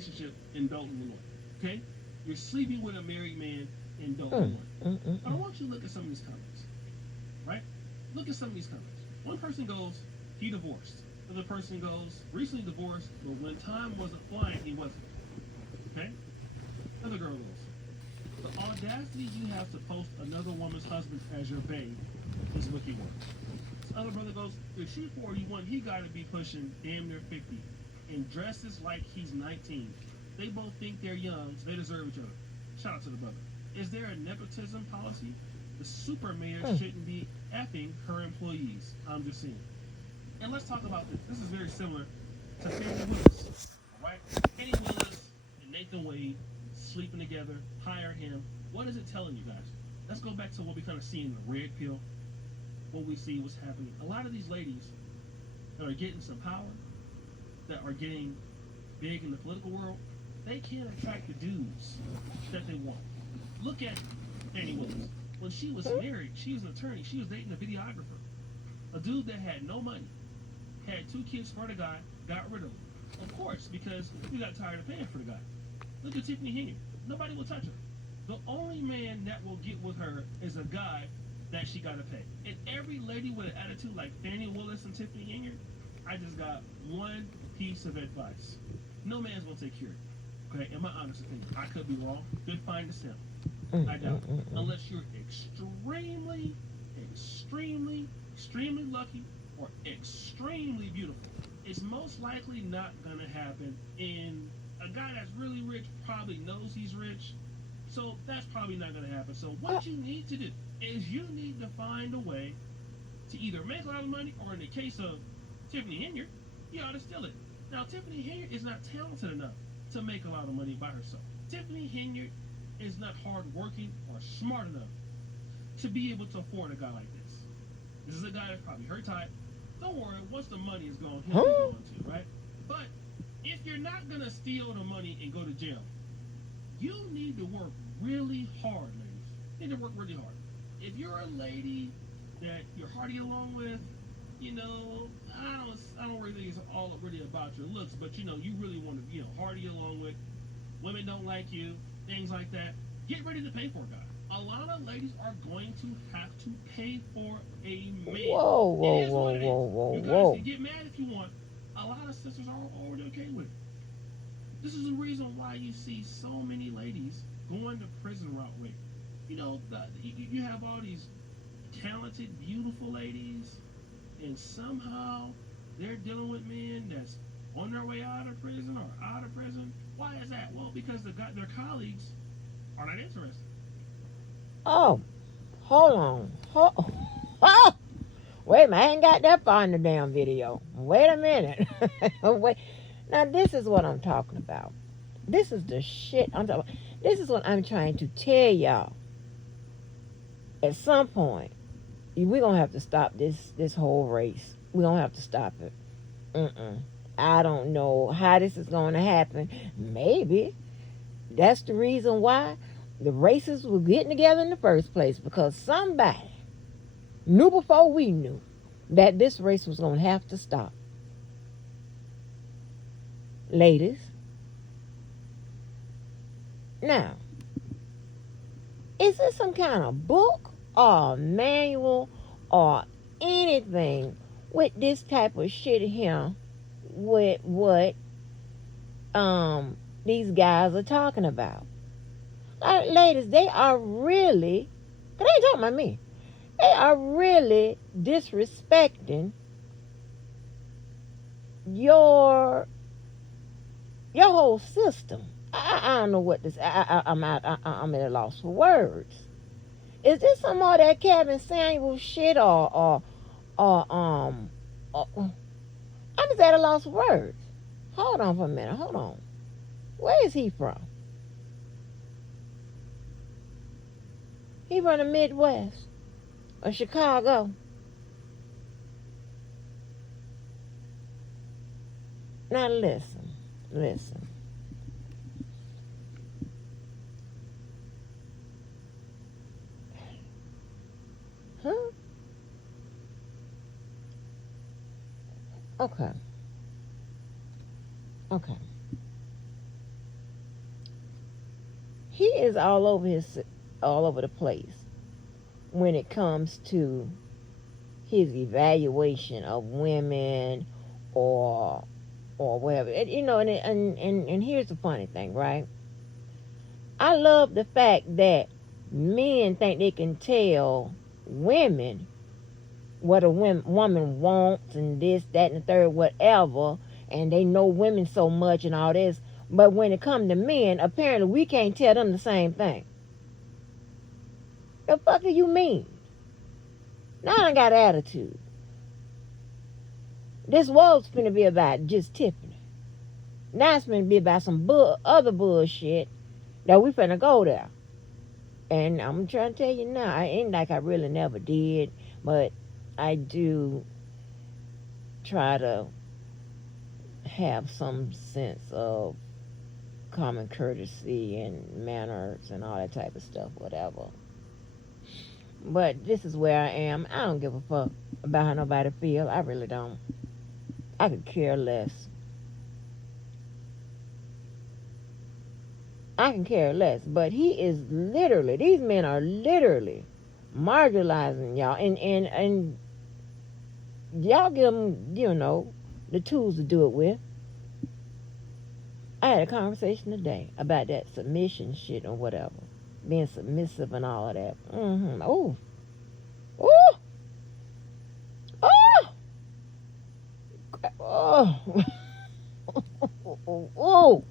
relationship in Dalton, Illinois. Okay? You're sleeping with a married man in Dalton, Illinois. But I want you to look at some of these comments, right? Look at some of these comments. One person goes, he divorced. Another person goes, recently divorced, but when time wasn't flying, he wasn't. Okay? Another girl goes, the audacity you have to post another woman's husband as your babe is wicked work. This other brother goes, if she's 41, he got to be pushing damn near 50 and dresses like he's 19. They both think they're young, so they deserve each other. Shout out to the brother. Is there a nepotism policy? The super mayor shouldn't be effing her employees. I'm just saying. And let's talk about this. This is very similar to Fannie Willis. All right? Fannie Willis and Nathan Wade sleeping together, hire him. What is it telling you guys? Let's go back to what we kind of see in the red pill. What we see what's happening. A lot of these ladies that are getting some power, that are getting big in the political world, they can't attract the dudes that they want. Look at Fannie Willis. When she was married, she was an attorney. She was dating a videographer. A dude that had no money, had 2 kids for the guy, got rid of him. Of course, because we got tired of paying for the guy. Look at Tiffany Henyard. Nobody will touch her. The only man that will get with her is a guy that she got to pay. And every lady with an attitude like Fannie Willis and Tiffany Henyard, I just got one piece of advice. No man's going to take care of you. Okay, in my honest opinion. I could be wrong. Good find the simp. I doubt it. Unless you're extremely, extremely lucky or extremely beautiful. It's most likely not going to happen. And a guy that's really rich probably knows he's rich. So that's probably not going to happen. So what you need to do is you need to find a way to either make a lot of money, or in the case of Tiffany Henyard, you ought to steal it. Now, Tiffany Henyard is not talented enough to make a lot of money by herself. Tiffany Henyard is not hardworking or smart enough to be able to afford a guy like this. This is a guy that's probably her type. Don't worry, once the money is gone, he'll be going to, right? But if you're not going to steal the money and go to jail, you need to work really hard, ladies. You need to work really hard. If you're a lady that you're hardy along with, you know, I don't really think it's all really about your looks, but you know, you really want to, hardy along with. Women don't like you, things like that. Get ready to pay for a guy. A lot of ladies are going to have to pay for a man. Whoa. You guys can get mad if you want. A lot of sisters are already okay with it. This is the reason why you see so many ladies going the prison route with. You know, you have all these talented, beautiful ladies, and somehow they're dealing with men that's on their way out of prison or out of prison. Why is that? Well, because their colleagues are not interested. Oh, hold on. Oh, wait a minute. I ain't got that far in the damn video. Wait a minute. Wait. Now, this is what I'm talking about. This is the shit I'm talking about. This is what I'm trying to tell y'all. At some point, we're going to have to stop this whole race. We're going to have to stop it. I don't know how this is going to happen. Maybe that's the reason why the races were getting together in the first place, because somebody knew before we knew that this race was going to have to stop. Ladies, now, is this some kind of book or manual or anything with this type of shit here with what these guys are talking about? Ladies, they are really, they ain't talking about me, they are really disrespecting your whole system. I don't know what this. I'm at a loss for words. Is this some more that Kevin Samuels shit or I'm just at a loss for words. Hold on for a minute. Hold on. Where is he from? He from the Midwest or Chicago? Now listen. Huh? Okay. he is all over the place when it comes to his evaluation of women or whatever. And here's the funny thing, right? I love the fact that men think they can tell women what a woman wants and this, that, and the third, whatever, and they know women so much and all this. But when it comes to men, apparently we can't tell them the same thing. The fuck do you mean? Now I got attitude. This was finna be about just Tiffany. Now it's finna be about some other bullshit that we finna go there. And I'm trying to tell you now, I ain't like I really never did, but I do try to have some sense of common courtesy and manners and all that type of stuff, whatever. But this is where I am. I don't give a fuck about how nobody feel. I really don't. I could care less. I can care less. But he is literally, these men are literally marginalizing y'all. And y'all give them, the tools to do it with. I had a conversation today about that submission shit or whatever. Being submissive and all of that. Mm-hmm. Ooh. Ooh. Oh. Oh.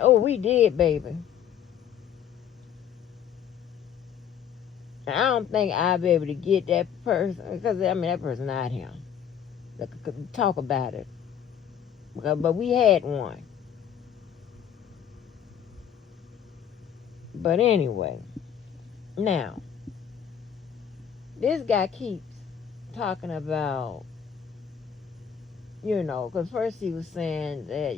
Oh, we did, baby. I don't think I'll be able to get that person, because, that person not him. Talk about it. But we had one. But anyway, now, this guy keeps talking about, because first he was saying that,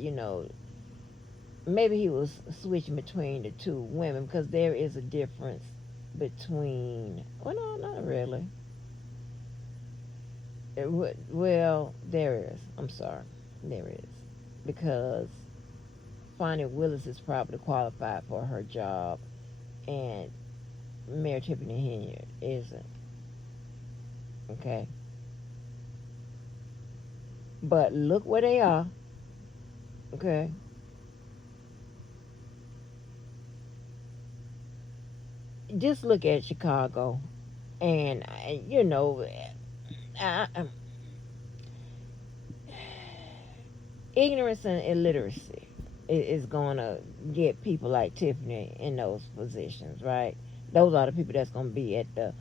maybe he was switching between the two women, because there is a difference between, well, no, not really. Well, there is. I'm sorry. There is. Because Fonnie Willis is probably qualified for her job, and Mayor Tiffany Henyard isn't. Okay? But look where they are. Okay? Just look at Chicago, and, ignorance and illiteracy is going to get people like Tiffany in those positions, right? Those are the people that's going to be at the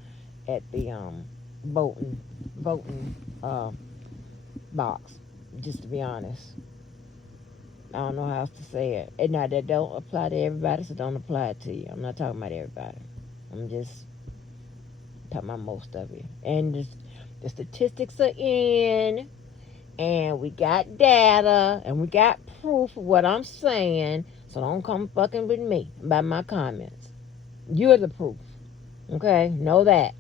voting box. Just to be honest, I don't know how else to say it. And now that don't apply to everybody, so don't apply to you. I'm not talking about everybody. I'm just talking about most of you. And the statistics are in. And we got data, and we got proof of what I'm saying, so don't come fucking with me about my comments. You're the proof, okay? Know that.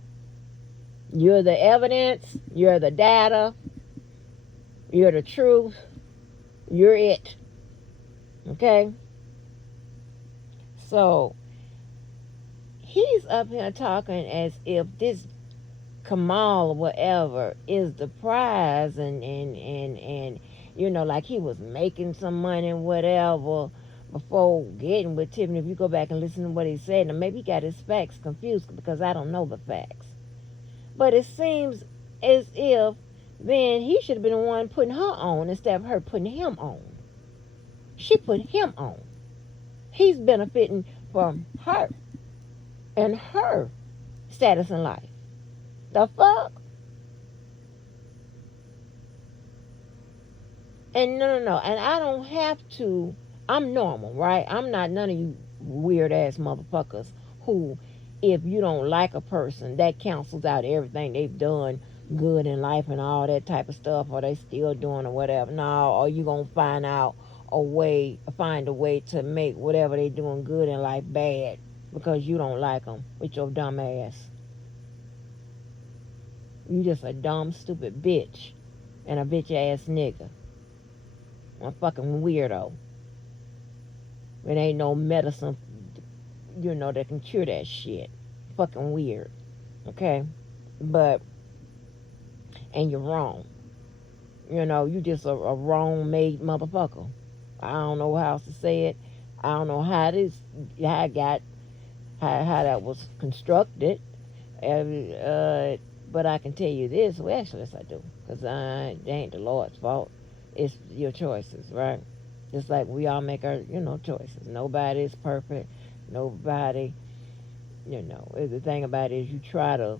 You're the evidence, you're the data, you're the truth, you're it, okay? So, he's up here talking as if this Kamal or whatever is the prize, and like he was making some money and whatever before getting with Tiffany. If you go back and listen to what he said, and maybe he got his facts confused because I don't know the facts, but it seems as if then he should have been the one putting her on instead of her putting him on. She put him on. He's benefiting from her and her status in life. The fuck? And no. And I don't have to. I'm normal, right? I'm not none of you weird ass motherfuckers who, if you don't like a person, that cancels out everything they've done good in life and all that type of stuff, or they still doing or whatever. No, or you gonna find a way to make whatever they doing good in life bad because you don't like them with your dumb ass. You just a dumb, stupid bitch and a bitch ass nigga. A fucking weirdo. It ain't no medicine, that can cure that shit. Fucking weird. Okay? But, and you're wrong. You just a wrong made motherfucker. I don't know how else to say it. I don't know how it got, how that was constructed. But I can tell you this. Well, actually, yes, I do. Because it ain't the Lord's fault. It's your choices, right? Just like we all make our, choices. Nobody is perfect. Nobody, the thing about it is you try to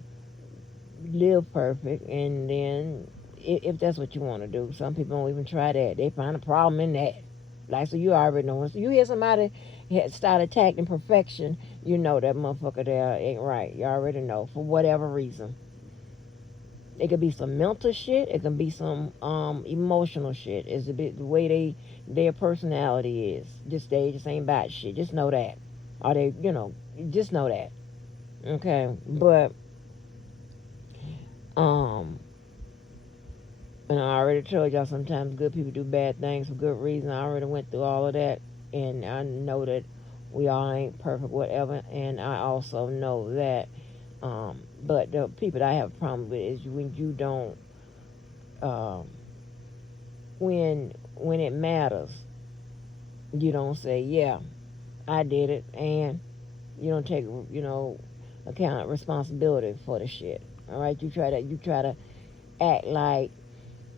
live perfect, and then if that's what you want to do, some people don't even try that. They find a problem in that. Like, so you already know. So you hear somebody start attacking perfection, you know that motherfucker there ain't right. You already know, for whatever reason. It could be some mental shit. It can be some emotional shit. It's a bit the way their personality is. They just ain't about shit. Just know that. Or they, just know that. Okay, but and I already told y'all sometimes good people do bad things for good reason. I already went through all of that, and I know that we all ain't perfect, whatever. And I also know that, but the people that I have a problem with is when you don't, when it matters, you don't say, yeah, I did it, and you don't take, account responsibility for the shit. All right, you try to act like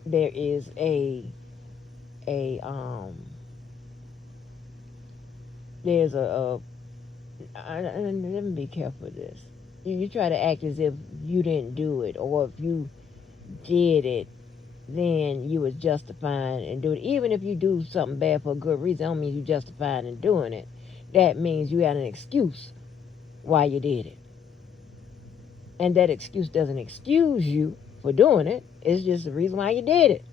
there is there's let me be careful with this. You try to act as if you didn't do it, or if you did it, then you was justified in doing it. Even if you do something bad for a good reason, don't mean you justified in doing it. That means you had an excuse why you did it. And that excuse doesn't excuse you for doing it. It's just the reason why you did it.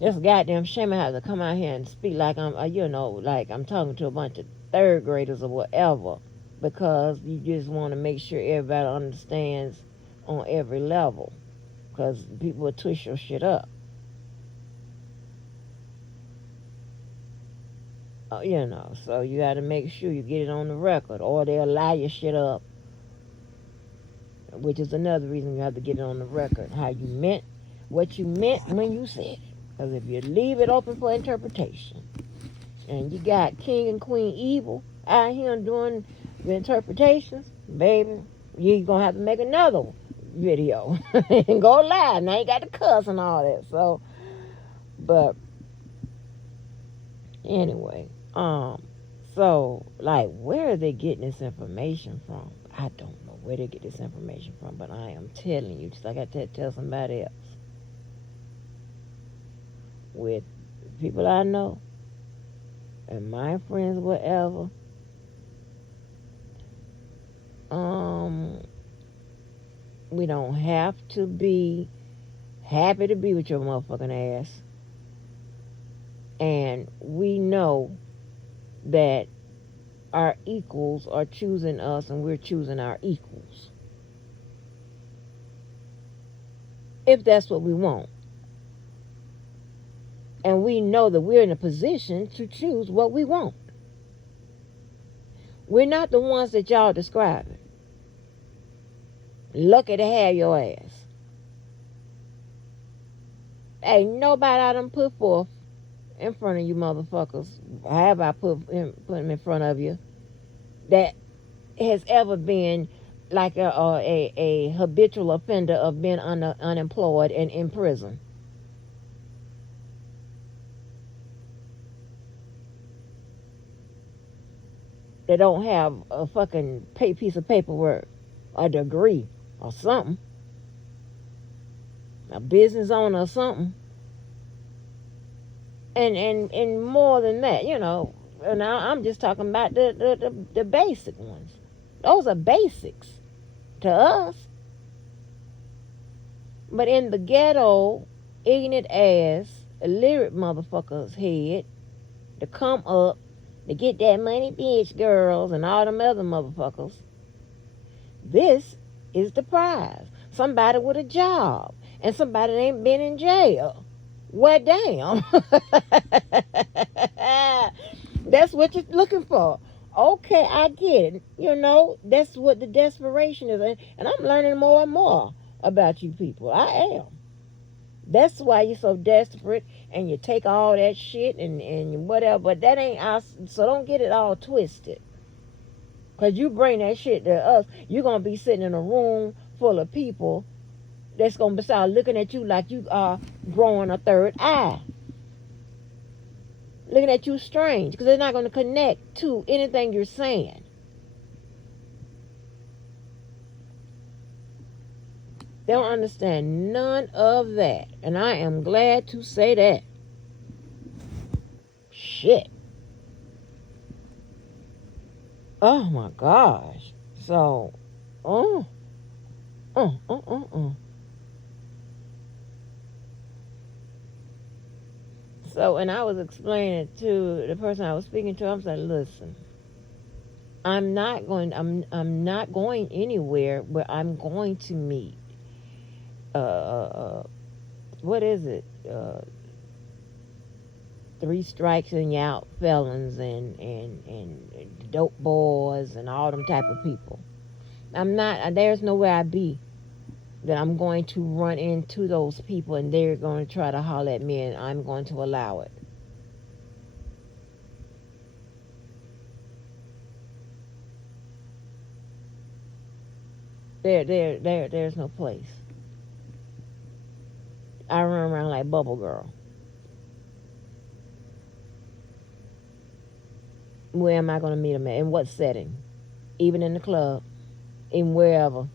It's a goddamn shame I have to come out here and speak like I'm, like I'm talking to a bunch of third graders or whatever, because you just want to make sure everybody understands on every level, because people will twist your shit up. So you got to make sure you get it on the record, or they'll lie your shit up, which is another reason you have to get it on the record, how you meant, what you meant when you said it. Because if you leave it open for interpretation, and you got King and Queen Evil out here doing the interpretations, baby, you're going to have to make another video and go live. Now you got to cuss and all that. So, but anyway, so, like, where are they getting this information from? I don't know where they get this information from, but I am telling you, just like I tell somebody else, with people I know and my friends, whatever, we don't have to be happy to be with your motherfucking ass. And we know that our equals are choosing us, and we're choosing our equals, if that's what we want. And we know that we're in a position to choose what we want. We're not the ones that y'all describing. Lucky to have your ass. Ain't nobody I done put forth in front of you motherfuckers, have I put them in front of you, that has ever been like a habitual offender of being unemployed and in prison. They don't have a fucking piece of paperwork, a degree or something, a business owner or something. And more than that, and I'm just talking about the basic ones. Those are basics to us. But in the ghetto, ignorant ass, illiterate motherfuckers' head, to come up, to get that money, bitch, girls, and all them other motherfuckers, this is the prize. Somebody with a job, and somebody that ain't been in jail. Well, damn. That's what you're looking for. Okay, I get it. You know, that's what the desperation is. And I'm learning more and more about you people. I am. That's why you're so desperate and you take all that shit and whatever. But that ain't us. So don't get it all twisted. Because you bring that shit to us, you're going to be sitting in a room full of people that's going to start looking at you like you are growing a third eye. Looking at you strange because they're not going to connect to anything you're saying. They don't understand none of that. And I am glad to say that. Shit. Oh my gosh. So, oh, uh, uh, uh, uh. So, and I was explaining to the person I was speaking to, I was like, listen, I'm not going anywhere, but I'm going to meet, what is it? 3 strikes and you out felons and dope boys and all them type of people. There's nowhere I be that I'm going to run into those people and they're going to try to holler at me and I'm going to allow it. There's no place. I run around like Bubble Girl. Where am I going to meet them at? In what setting? Even in the club, even wherever.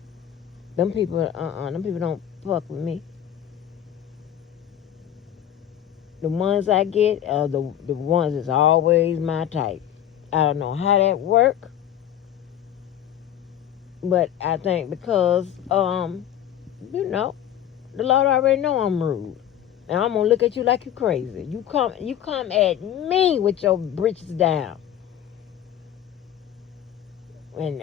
Them people don't fuck with me. The ones I get are the ones that's always my type. I don't know how that work, but I think because you know, the Lord already know I'm rude. And I'm gonna look at you like you're crazy. You come at me with your britches down. And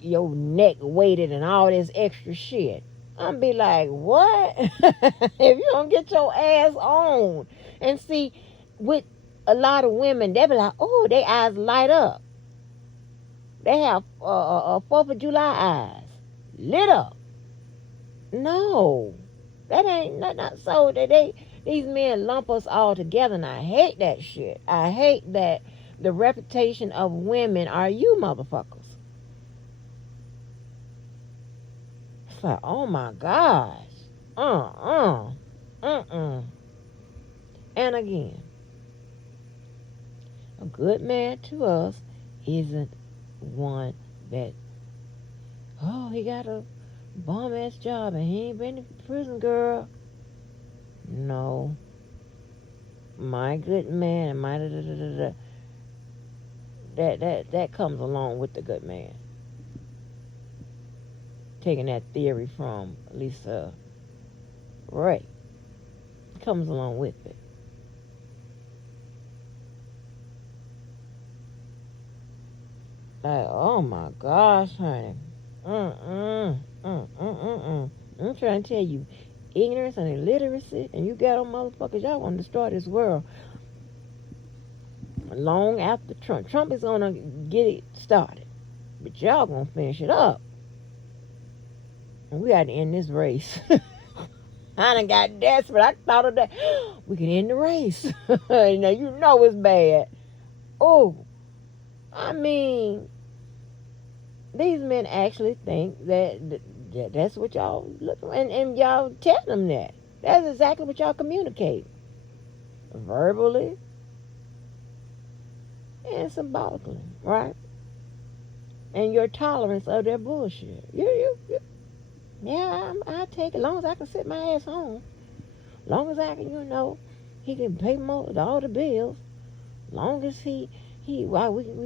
your neck weighted and all this extra shit. I'm be like, what? If you don't get your ass on. And see, with a lot of women, they be like, oh, their eyes light up. They have 4th of July eyes. Lit up. No. That ain't not so that these men lump us all together, and I hate that shit. I hate that the reputation of women are you motherfuckers. It's like, oh my gosh. And again, a good man to us isn't one that, oh, he got a bomb ass job and he ain't been to prison, girl. No. My good man and my that comes along with the good man. Taking that theory from Lisa Ray. Comes along with it. Like, oh my gosh, honey. I'm trying to tell you, ignorance and illiteracy, and you got on motherfuckers, y'all want to destroy this world. Long after Trump. Trump is gonna get it started. But y'all gonna finish it up. And we got to end this race. I done got desperate. I thought of that. We can end the race. Now you know it's bad. Oh, I mean, these men actually think that's what y'all look for, and y'all tell them that. That's exactly what y'all communicate. Verbally and symbolically, right? And your tolerance of their bullshit. Yeah, I'll take it. As long as I can sit my ass home. As long as I can, he can pay all the bills. As long as we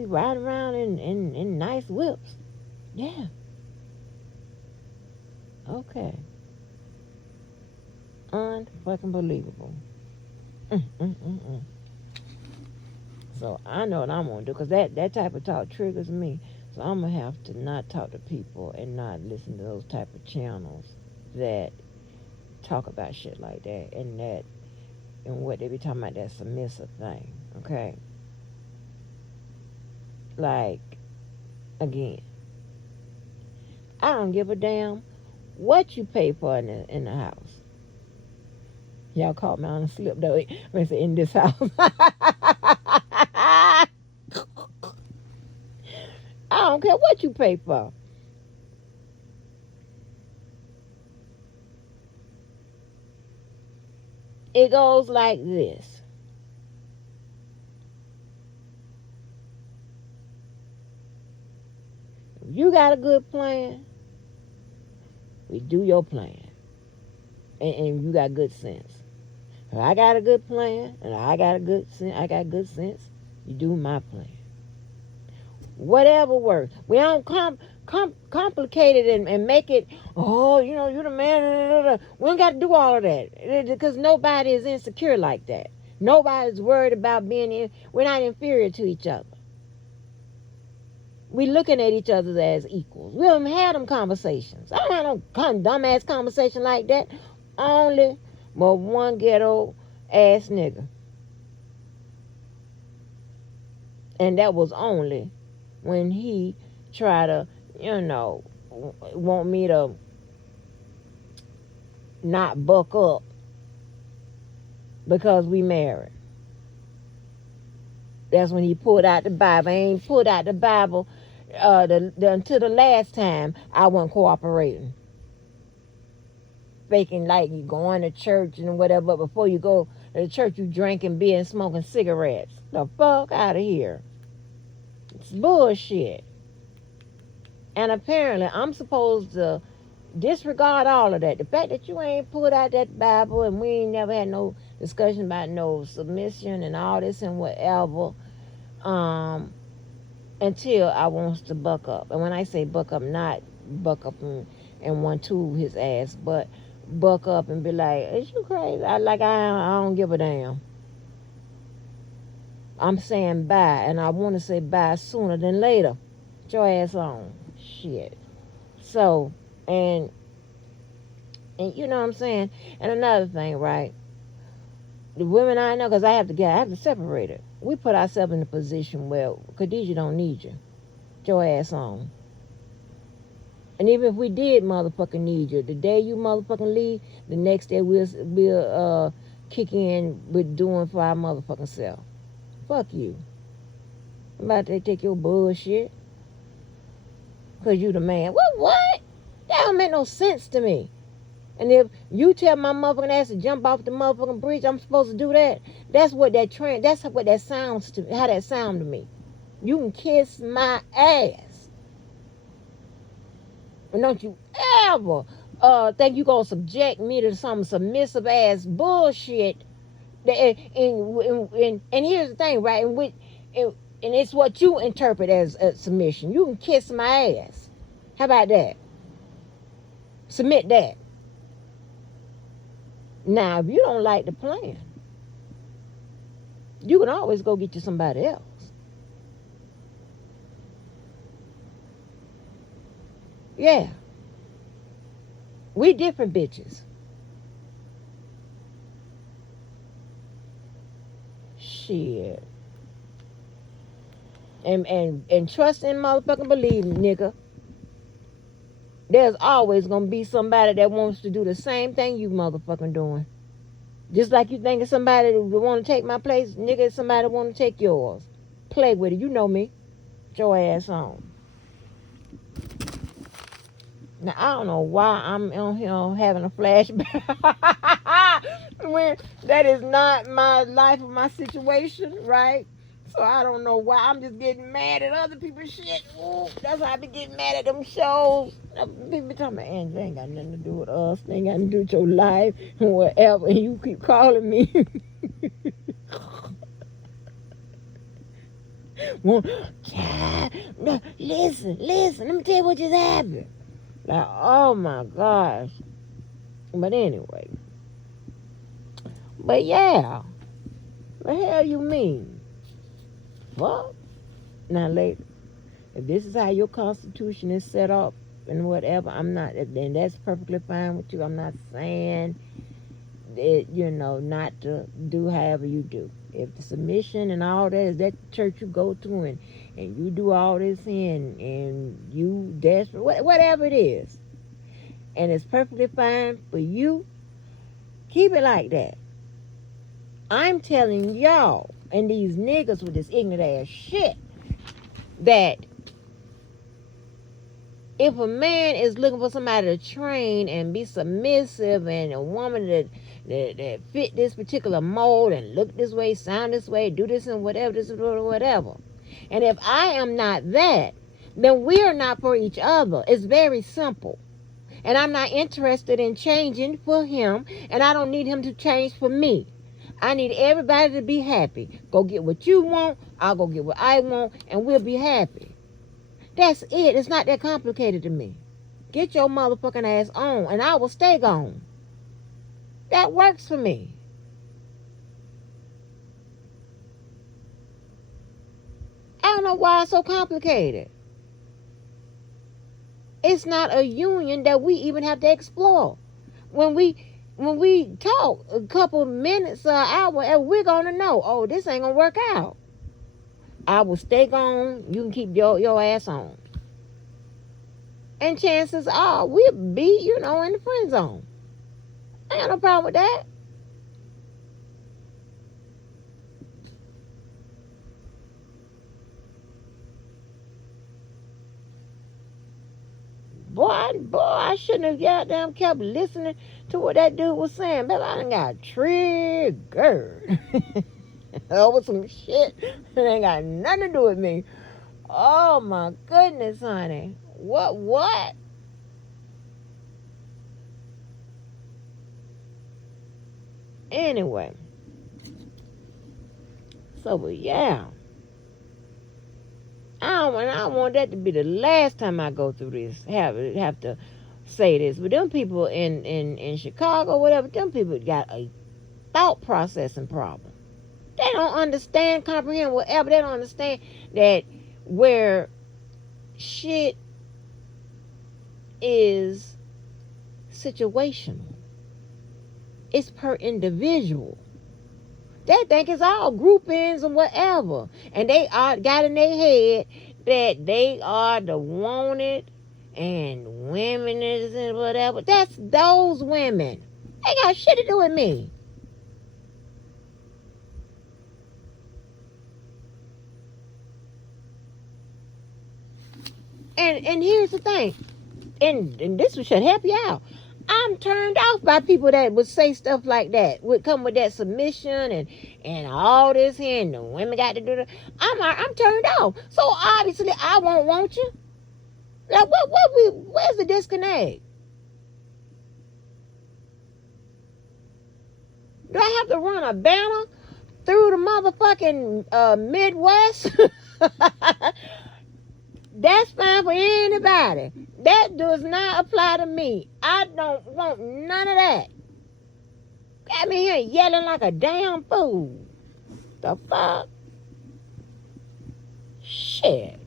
ride around in nice whips. Yeah. Okay. Unfucking believable. So I know what I'm going to do, because that type of talk triggers me. So I'm going to have to not talk to people and not listen to those type of channels that talk about shit like that and what they be talking about, that submissive thing. Okay, like, again, I don't give a damn what you pay for in the house. Y'all caught me on a slip though. I say in this house. I don't care what you pay for. It goes like this. If you got a good plan, we do your plan. And you got good sense. If I got a good plan and I got good sense, you do my plan. Whatever works. We don't complicate it and make it, oh, you're the man. We don't got to do all of that. Because nobody is insecure like that. Nobody's worried about we're not inferior to each other. We looking at each other as equals. We don't have them conversations. I don't have no dumbass conversation like that. Only but one ghetto ass nigga. And that was only when he tried to, want me to not buck up because we married. That's when he pulled out the Bible. He ain't pulled out the Bible until the last time I wasn't cooperating. Faking like you going to church and whatever, but before you go to church, you drinking beer and smoking cigarettes. The fuck out of here. It's bullshit. And apparently, I'm supposed to disregard all of that. The fact that you ain't pulled out that Bible and we ain't never had no discussion about no submission and all this and whatever, until I wants to buck up. And when I say buck up, not buck up and one to his ass, but buck up and be like, is you crazy? I don't give a damn. I'm saying bye, and I want to say bye sooner than later. Get your ass on. Shit. So, and you know what I'm saying? And another thing, right? The women I know, because I have to separate it. We put ourselves in a position where Khadijah don't need you. Get your ass on. And even if we did motherfucking need you, the day you motherfucking leave, the next day we'll kick in with doing for our motherfucking self. Fuck you. I'm about to take your bullshit. Because you the man. What? That don't make no sense to me. And if you tell my motherfucking ass to jump off the motherfucking bridge, I'm supposed to do that. That's what that sounds to me. How that sound to me. You can kiss my ass. And don't you ever think you gonna subject me to some submissive ass bullshit. And here's the thing, right? And it's what you interpret as a submission. You can kiss my ass. How about that? Submit that. Now, if you don't like the plan, you can always go get you somebody else. Yeah. We different bitches. Shit. And trust and motherfucking believe, nigga. There's always gonna be somebody that wants to do the same thing you motherfucking doing. Just like you think of somebody that want to take my place, nigga, somebody want to take yours. Play with it. You know me. Get your ass on. Now, I don't know why I'm on here having a flashback. When that is not my life or my situation, right? So I don't know why. I'm just getting mad at other people's shit. Ooh, that's why I be getting mad at them shows. People talking about, Angie, ain't got nothing to do with us. They ain't got nothing to do with your life and whatever. And you keep calling me. Well, no, listen. Let me tell you what just happened. Like, oh my gosh. But anyway. But yeah. The hell you mean? What? Now, lady, if this is how your constitution is set up, and whatever. I'm not, and that's perfectly fine with you. I'm not saying that, not to do however you do. If the submission and all that is that church you go to, and you do all this and you desperate, whatever it is, and it's perfectly fine for you, keep it like that. I'm telling y'all and these niggas with this ignorant ass shit that if a man is looking for somebody to train and be submissive, and a woman that fit this particular mold and look this way, sound this way, do this and whatever, and if I am not that, then we are not for each other. It's very simple. And I'm not interested in changing for him, and I don't need him to change for me. I need everybody to be happy. Go get what you want, I'll go get what I want, and we'll be happy. That's it. It's not that complicated to me. Get your motherfucking ass on, and I will stay gone. That works for me. I don't know why it's so complicated. It's not a union that we even have to explore. When we talk a couple minutes, an hour, we're gonna know, oh, this ain't gonna work out. I will stay gone. You can keep your ass on. And chances are we'll be, in the friend zone. I ain't got no problem with that. Boy, I shouldn't have goddamn kept listening to what that dude was saying. Baby, I done got triggered over some shit that ain't got nothing to do with me. Oh my goodness, honey. What? Anyway. So, but yeah. I don't want that to be the last time I go through this. Have to say this. But them people in Chicago, whatever, them people got a thought processing problem. They don't understand, comprehend, whatever. They don't understand that where shit is situational. It's per individual. They think it's all groupings and whatever. And they are got in their head that they are the wanted and women is and whatever. That's those women. They got shit to do with me. And here's the thing. And this should help you out. I'm turned off by people that would say stuff like that. Would come with that submission and all this here, and the women got to do that. I'm turned off. So obviously I won't want you. Like where's the disconnect? Do I have to run a banner through the motherfucking Midwest? That's fine for anybody. That does not apply to me. I don't want none of that. Got me here yelling like a damn fool. The fuck? Shit.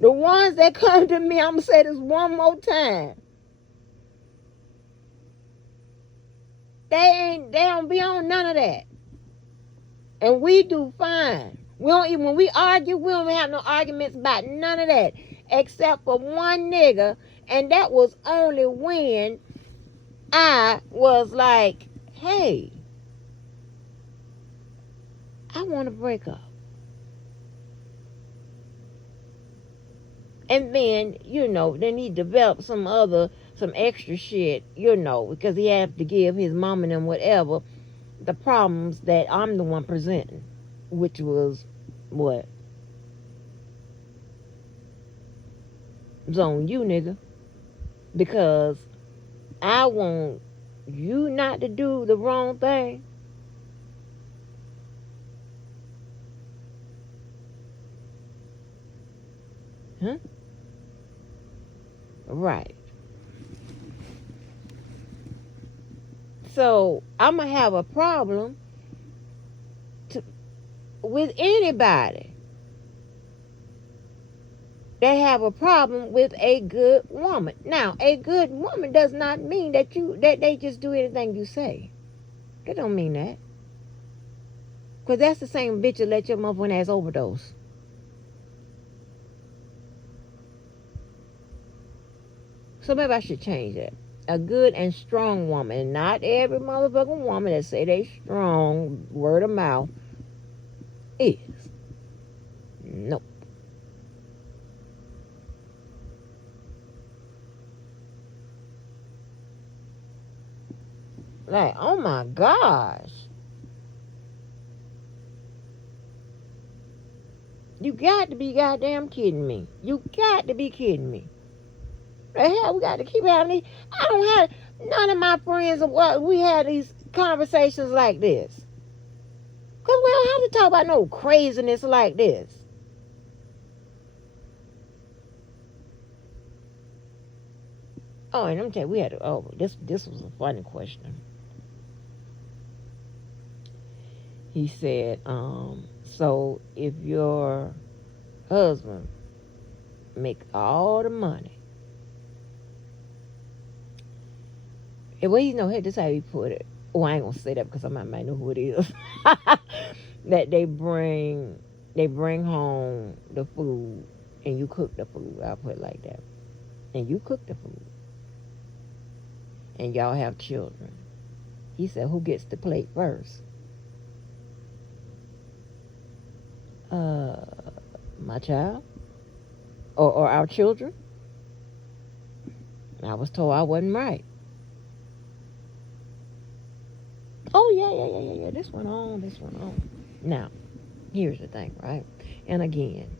The ones that come to me, I'm going to say this one more time. They don't be on none of that. And we do fine. We don't even, when we argue, we don't have no arguments about none of that. Except for one nigga. And that was only when I was like, hey, I want to break up. And then, then he developed some extra shit, because he had to give his mom and them whatever the problems that I'm the one presenting, which was what? It's on you, nigga. Because I want you not to do the wrong thing. Huh? Right. So I'm going to have a problem with anybody that have a problem with a good woman. Now, a good woman does not mean that they just do anything you say. That don't mean that. Because that's the same bitch that let your motherfucking ass overdose. So maybe I should change that. A good and strong woman. Not every motherfucking woman that say they strong, word of mouth, is. Nope. Like, oh my gosh. You got to be goddamn kidding me. You got to be kidding me. The hell, we got to keep having these. I don't have none of my friends. We had these conversations like this. Because we don't have to talk about no craziness like this. Oh, and I'm telling you, we had this was a funny question. He said, so if your husband make all the money, well, you know, this is how he put it. Oh, I ain't gonna say that because I might know who it is. That they bring home the food and you cook the food. I'll put it like that. And you cook the food. And y'all have children. He said, who gets the plate first? My child? Or our children? I was told I wasn't right. Oh, yeah. This went on. Now, here's the thing, right? And again,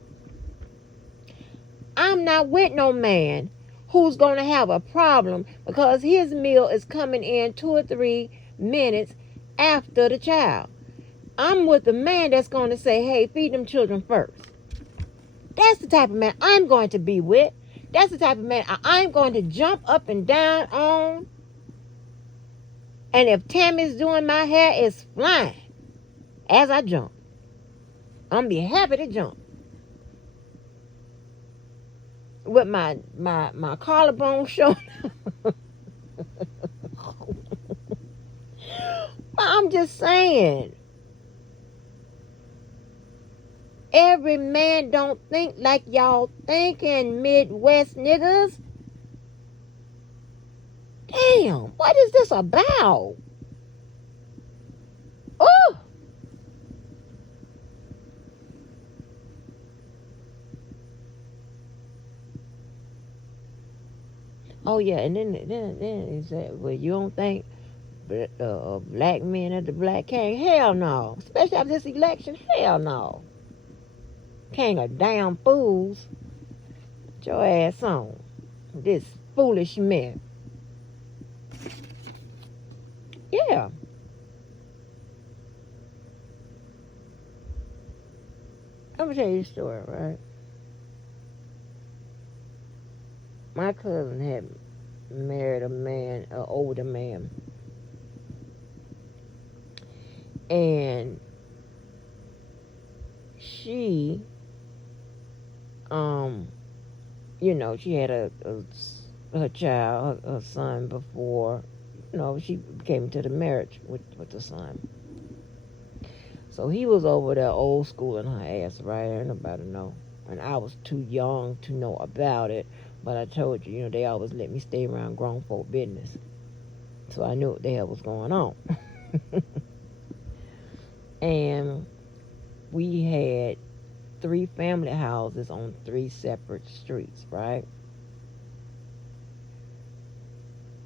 I'm not with no man who's going to have a problem because his meal is coming in 2 or 3 minutes after the child. I'm with the man that's going to say, hey, feed them children first. That's the type of man I'm going to be with. That's the type of man I'm going to jump up and down on. And if Tammy's doing my hair, it's flying as I jump. I'm going to be happy to jump. With my collarbone showing. I'm just saying. Every man don't think like y'all thinking, Midwest niggas. Damn, what is this about? Oh yeah, and then he said, well, you don't think black men are the black king? Hell no. Especially after this election, hell no. King of damn fools. Get your ass on. This foolish man. Yeah. I'm gonna tell you a story, right? My cousin had married a man, an older man. And she, you know, she had her child, her son before, you know, she came into the marriage with the son. So he was over there old school in her ass, right? Ain't nobody know. And I was too young to know about it. But I told you, you know, they always let me stay around grown folk business. So I knew what the hell was going on. And we had 3 family houses on 3 separate streets, right?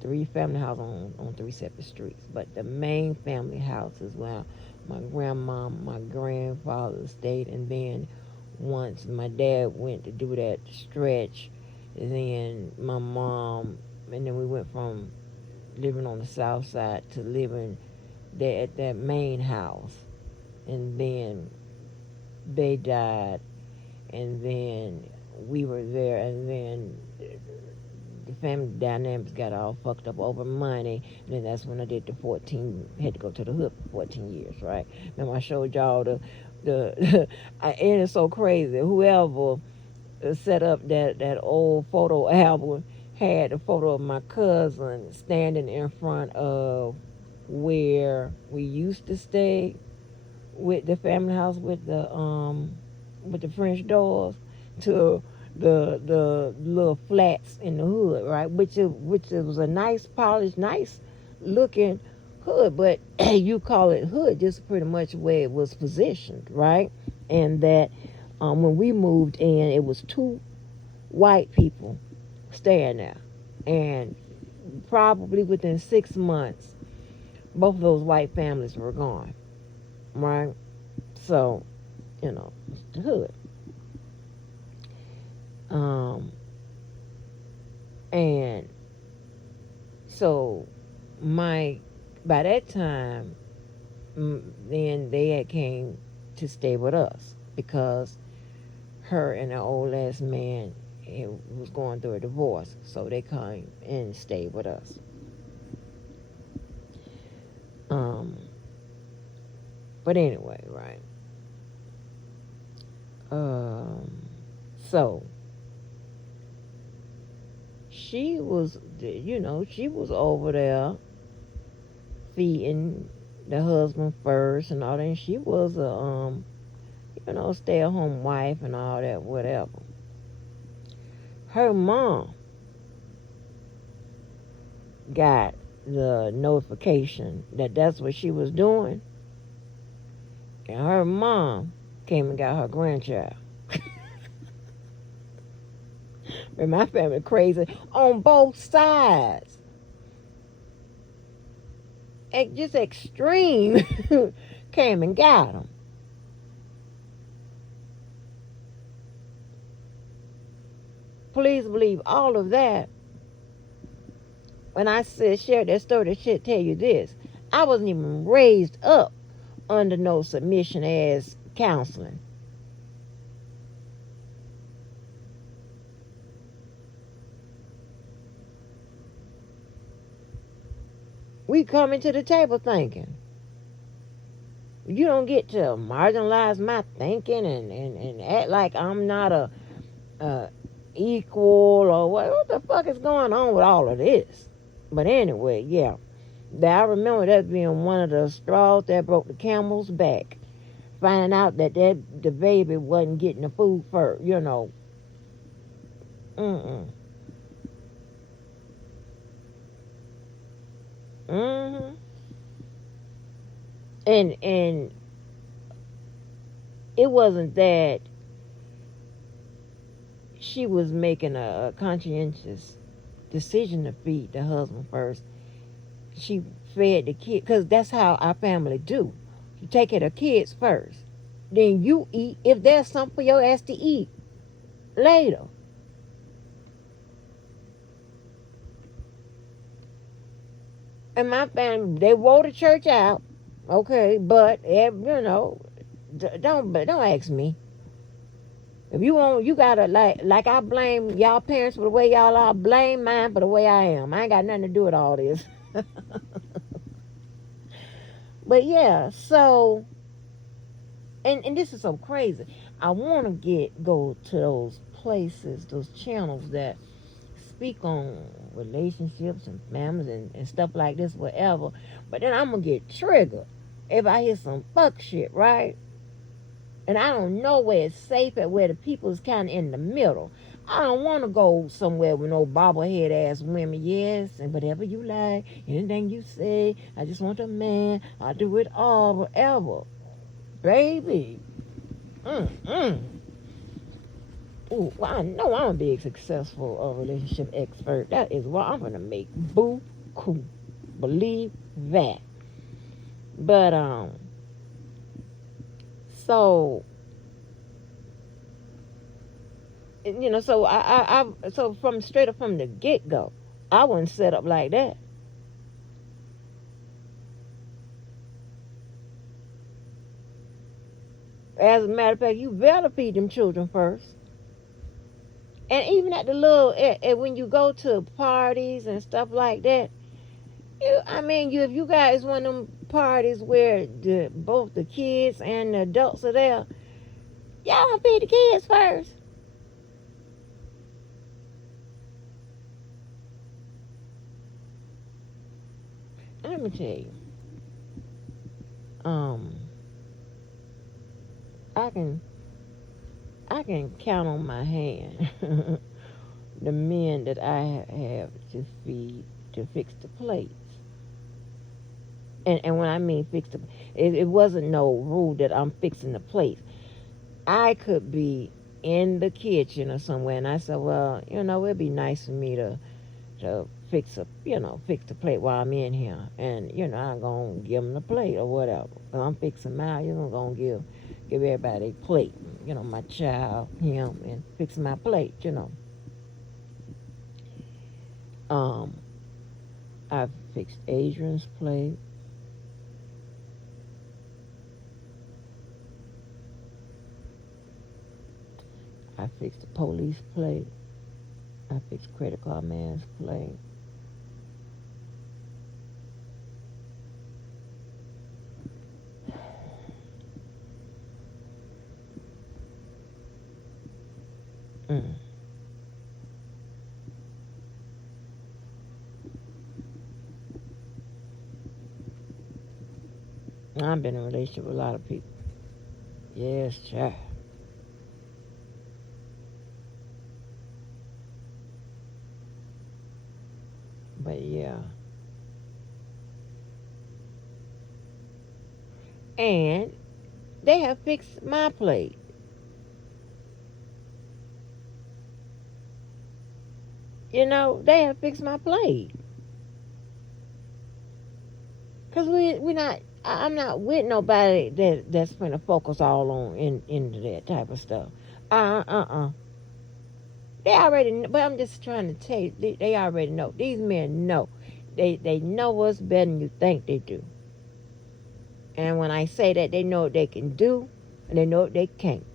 3 family houses on 3 separate streets. But the main family houses where my grandma, my grandfather stayed, and then once my dad went to do that stretch, then my mom, and then we went from living on the south side to living there at that main house. And then they died, and then we were there, and then the family dynamics got all fucked up over money. And then that's when I did had to go to the hood for 14 years, right? Remember I showed y'all and it's so crazy. Whoever set up that old photo album, had a photo of my cousin standing in front of where we used to stay with the family house with the French doors, to the little flats in the hood, right? Which it was a nice polished, nice looking hood, but you call it hood just pretty much where it was positioned, right? And that when we moved in, it was two white people staying there, and probably within 6 months, both of those white families were gone, right? So, it's the hood. Um, and so my by that time, then they had came to stay with us because her and the old ass man was going through a divorce, so they came and stayed with us. Um, but anyway, right? So she was over there feeding the husband first and all that. And she was a stay-at-home wife and all that, whatever. Her mom got the notification that that's what she was doing, and her mom came and got her grandchild. And my family crazy on both sides. Just extreme. Came and got them. Please believe all of that. When I shared that story, that shit tell you this. I wasn't even raised up under no submission as counseling. We come into the table thinking. You don't get to marginalize my thinking and act like I'm not a equal or what the fuck is going on with all of this. But anyway, yeah. I remember that being one of the straws that broke the camel's back. Finding out that the baby wasn't getting the food first, Mm-mm. Mm-hmm. And it wasn't that she was making a conscientious decision to feed the husband first. She fed the kid, because that's how our family do. You take care of kids first. Then you eat if there's something for your ass to eat later. And my family, they wore the church out, okay, but don't ask me. If you want, you gotta like I blame y'all parents for the way y'all are. Blame mine for the way I am. I ain't got nothing to do with all this. But yeah, so and this is so crazy. I want to go to those places, those channels that speak on relationships and families and stuff like this, whatever. But then I'm gonna get triggered if I hear some fuck shit, right? And I don't know where it's safe at, where the people is kind of in the middle. I don't want to go somewhere with no bobblehead ass women. Yes, and whatever you like, anything you say, I just want a man. I'll do it all, whatever. Baby. Ooh, well, I know I'm a big successful relationship expert. That is what I'm going to make. Boo cool. Believe that. But, so, so so from straight up from the get-go, I wasn't set up like that. As a matter of fact, you better feed them children first. And even at the little, when you go to parties and stuff like that, if you guys one of them parties where both the kids and the adults are there, y'all don't feed the kids first. let me tell you. Um, I can count on my hand the men that I have to feed to fix the plates. And when I mean fix the, it wasn't no rule that I'm fixing the plates. I could be in the kitchen or somewhere, and I said, well, it'd be nice for me to fix the plate while I'm in here, and I'm gonna give them the plate or whatever. When I'm fixing mine, gonna give everybody a plate. My child, him, and fixing my plate. Um, I've fixed Adrian's plate. I fixed the police plate. I fixed credit card man's plate. Mm. I've been in a relationship with a lot of people. Yes, child. But yeah. And they have fixed my plate. They have fixed my plate. Cause we not. I'm not with nobody that's gonna focus all on into that type of stuff. They already. But I'm just trying to tell you, they already know. These men know. They know us better than you think they do. And when I say that, they know what they can do, and they know what they can't.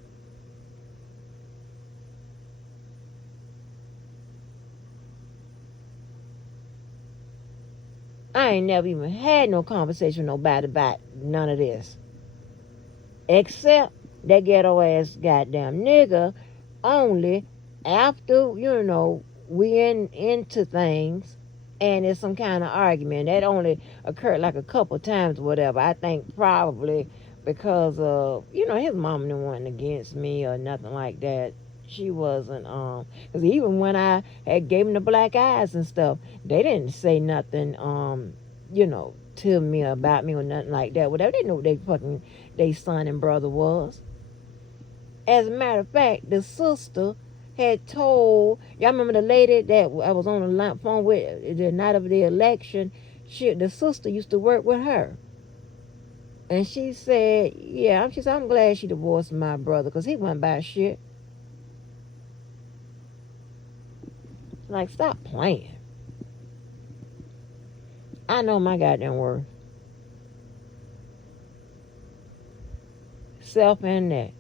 I ain't never even had no conversation with nobody about none of this. Except that ghetto ass goddamn nigga only after, we into things and it's some kind of argument. That only occurred like a couple times or whatever. I think probably because of, his mom wasn't against me or nothing like that. She wasn't, because even when I had gave him the black eyes and stuff, they didn't say nothing, to me about me or nothing like that. Whatever, they knew they son and brother was. As a matter of fact, the sister had told, y'all remember the lady that I was on the phone with the night of the election? The sister used to work with her. And she said, I'm glad she divorced my brother because he wasn't by shit. Like, stop playing. I know my goddamn worth. Self and that.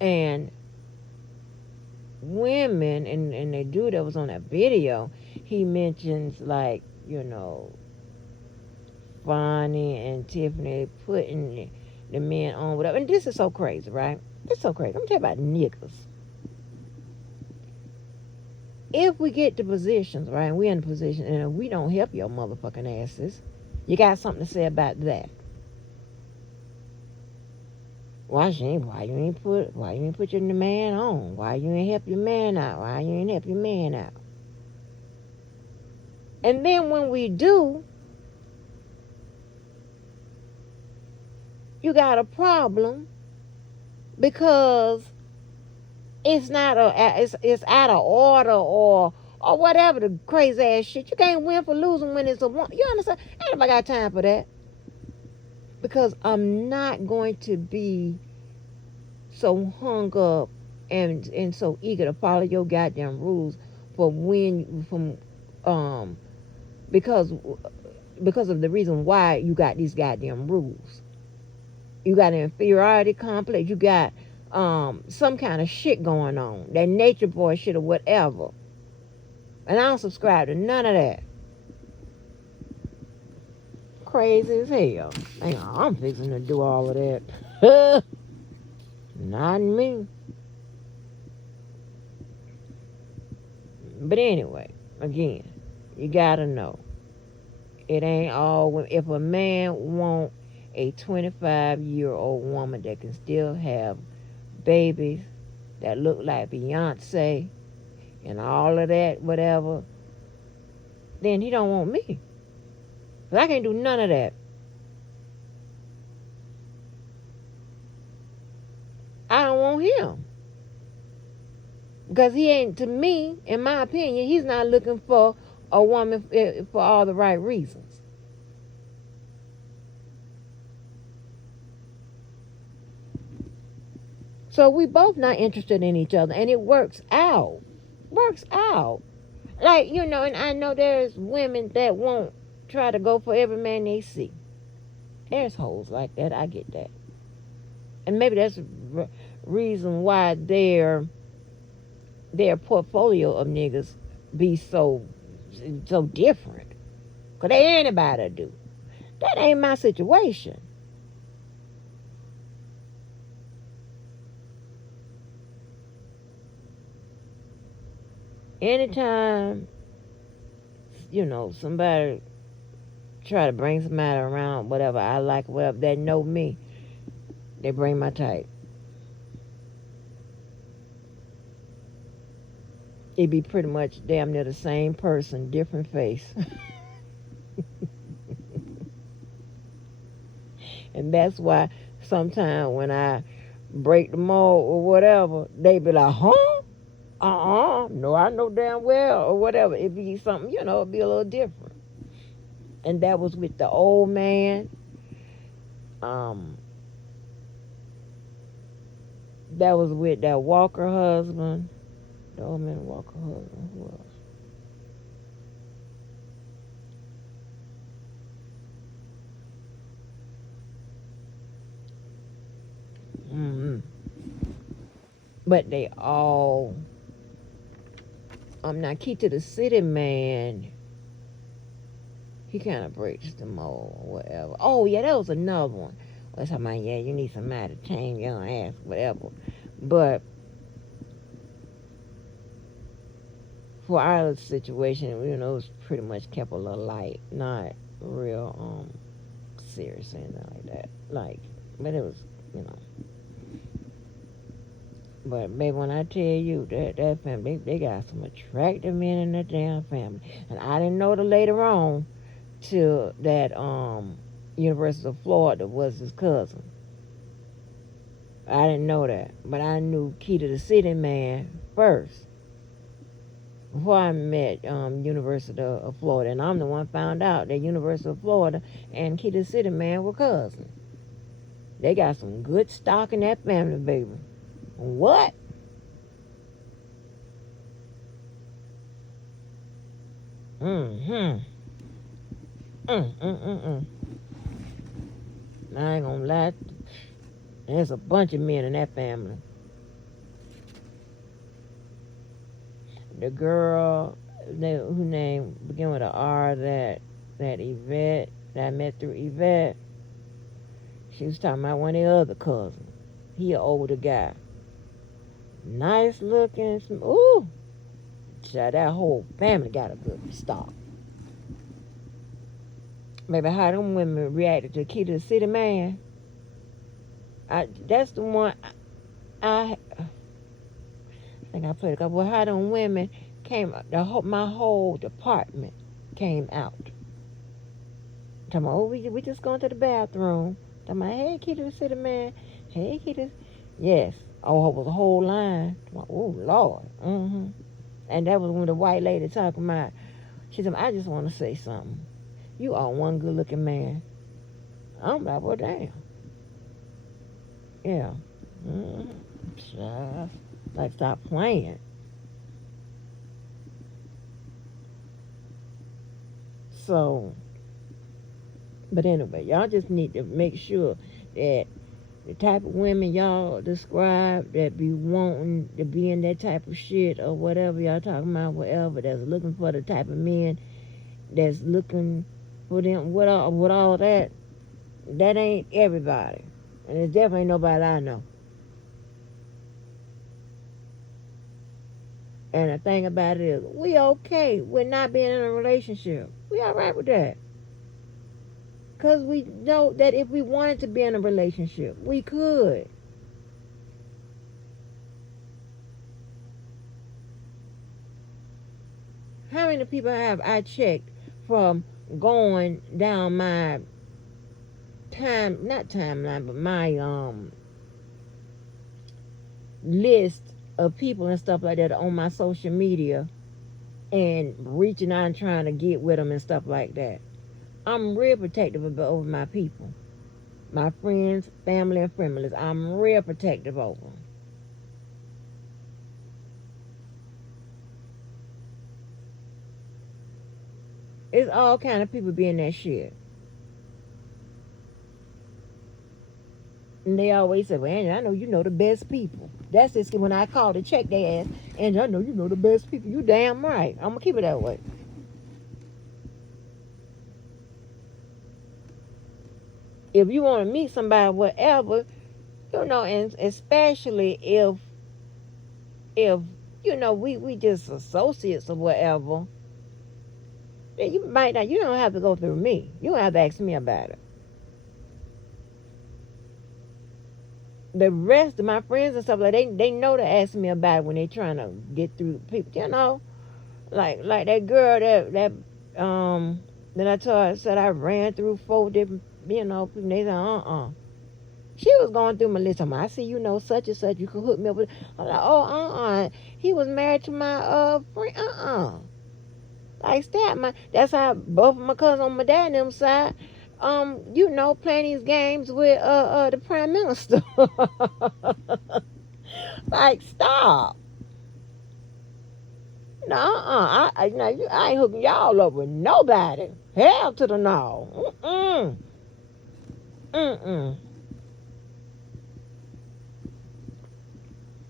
And women, and the dude that was on that video, he mentions like, Bonnie and Tiffany putting the men on whatever. And this is so crazy, right? It's so crazy. I'm talking about niggas. If we get to positions, right, and we're in a position and we don't help your motherfucking asses, you got something to say about that. Why you ain't put your man on? Why you ain't help your man out? Why you ain't help your man out? And then when we do, you got a problem because it's not it's out of order or whatever the crazy ass shit. You can't win for losing when it's a one. You understand? Ain't nobody got time for that. Because I'm not going to be so hung up and so eager to follow your goddamn rules because of the reason why you got these goddamn rules. You got an inferiority complex. You got some kind of shit going on. That nature boy shit or whatever. And I don't subscribe to none of that. Crazy as hell. Hang on, I'm fixing to do all of that. Not me. But anyway, again, You gotta know. It ain't all. If a man want a 25-year-old woman that can still have babies that look like Beyonce and all of that, whatever, then he don't want me. 'Cause I can't do none of that. I don't want him. Because he ain't, to me, in my opinion, he's not looking for a woman for all the right reasons. So we both not interested in each other, and it works out. Works out. Like, you know, and I know there's women that won't try to go for every man they see. There's hoes like that. I get that. And maybe that's the reason why their portfolio of niggas be so different. Because they ain't anybody to do. That ain't my situation. Anytime, you know, somebody try to bring somebody around, whatever I like, whatever, that know me, they bring my type. It be pretty much damn near the same person, different face. And that's why sometimes when I break the mold or whatever, they be like, huh? No, I know damn well, or whatever. It be something, you know, it be a little different. And that was with the old man. That was with that Walker husband. The old man Walker husband. Who else? Mm-hmm. But they all. Now Key to the City man. He kind of breaks the mold or whatever. Oh yeah, that was another one. Well, talking about, yeah, you need somebody to tame your ass, whatever. But for our situation, you know, it was pretty much kept a little light, not real serious or anything like that. Like, but it was, you know. But baby, when I tell you that family, they got some attractive men in that damn family, and I didn't know till later on till that University of Florida was his cousin. I didn't know that, but I knew Key to the City man first before I met University of Florida, and I'm the one found out that University of Florida and Key to the City man were cousins. They got some good stock in that family, baby. What? Mm-hmm. Mm-mm-mm-mm. I ain't gonna lie. There's a bunch of men in that family. The girl whose name began with an R, that Yvette, that I met through Yvette, she was talking about one of the other cousins. He an older guy. Nice looking. Ooh. Child, that whole family got a good stock. Maybe how them women reacted to Key to the City man. That's the one I think I played a couple. Well, how them women came, my whole department came out. Talking about, oh, we just going to the bathroom. Talking about, hey, Key to the City man. Hey, Key to, yes. Oh, it was a whole line. Oh, Lord. Mm-hmm. And that was when the white lady talking about, she said, I just want to say something. You are one good looking man. I'm like, well, damn. Yeah. Mm-hmm. Like, stop playing. So, but anyway, y'all just need to make sure that the type of women y'all describe that be wanting to be in that type of shit or whatever y'all talking about, whatever, that's looking for the type of men that's looking for them with all that ain't everybody. And it's definitely nobody I know. And the thing about it is, we okay with not being in a relationship. We all right with that. Because we know that if we wanted to be in a relationship, we could. How many people have I checked from going down my not timeline, but my list of people and stuff like that on my social media and reaching out and trying to get with them and stuff like that. I'm real protective over my people. My friends, family, and friendlies. I'm real protective over them. It's all kind of people being that shit. And they always say, well, Angie, I know you know the best people. That's just when I call to check their ass. And I know you know the best people. You damn right. I'm going to keep it that way. If you want to meet somebody, whatever, you know, and especially if you know, we just associates or whatever, then you might not, you don't have to go through me. You don't have to ask me about it. The rest of my friends and stuff, like they know to ask me about it when they trying to get through people, you know, like that girl that I told her, said I ran through 4 different, you know, people. They said she was going through my list. I see you know such and such, you can hook me up with. I'm like, oh he was married to my friend. Like that, that's how both of my cousins on my dad and them side, you know, playing these games with the prime minister. Like, stop. No, I ain't hooking y'all up with nobody. Hell to the no. Mm.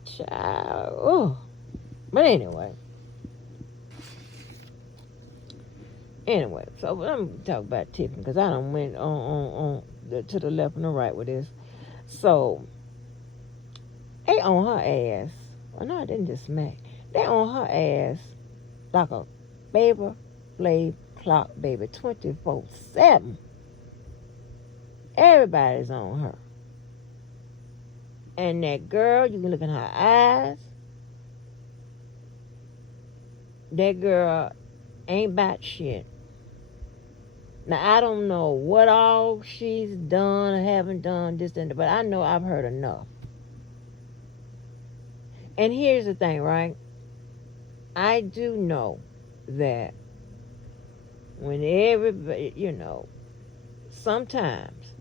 Child. Ooh. But anyway, so let me talk about Tiffany, because I done went to the left and the right with this. So they on her ass. Well, no, I didn't just smack. They on her ass like a baby slave clock, baby, 24/7. Everybody's on her. And that girl, you can look in her eyes. That girl ain't about shit. Now, I don't know what all she's done or haven't done, this and that, but I know I've heard enough. And here's the thing, right? I do know that when everybody, you know, sometimes,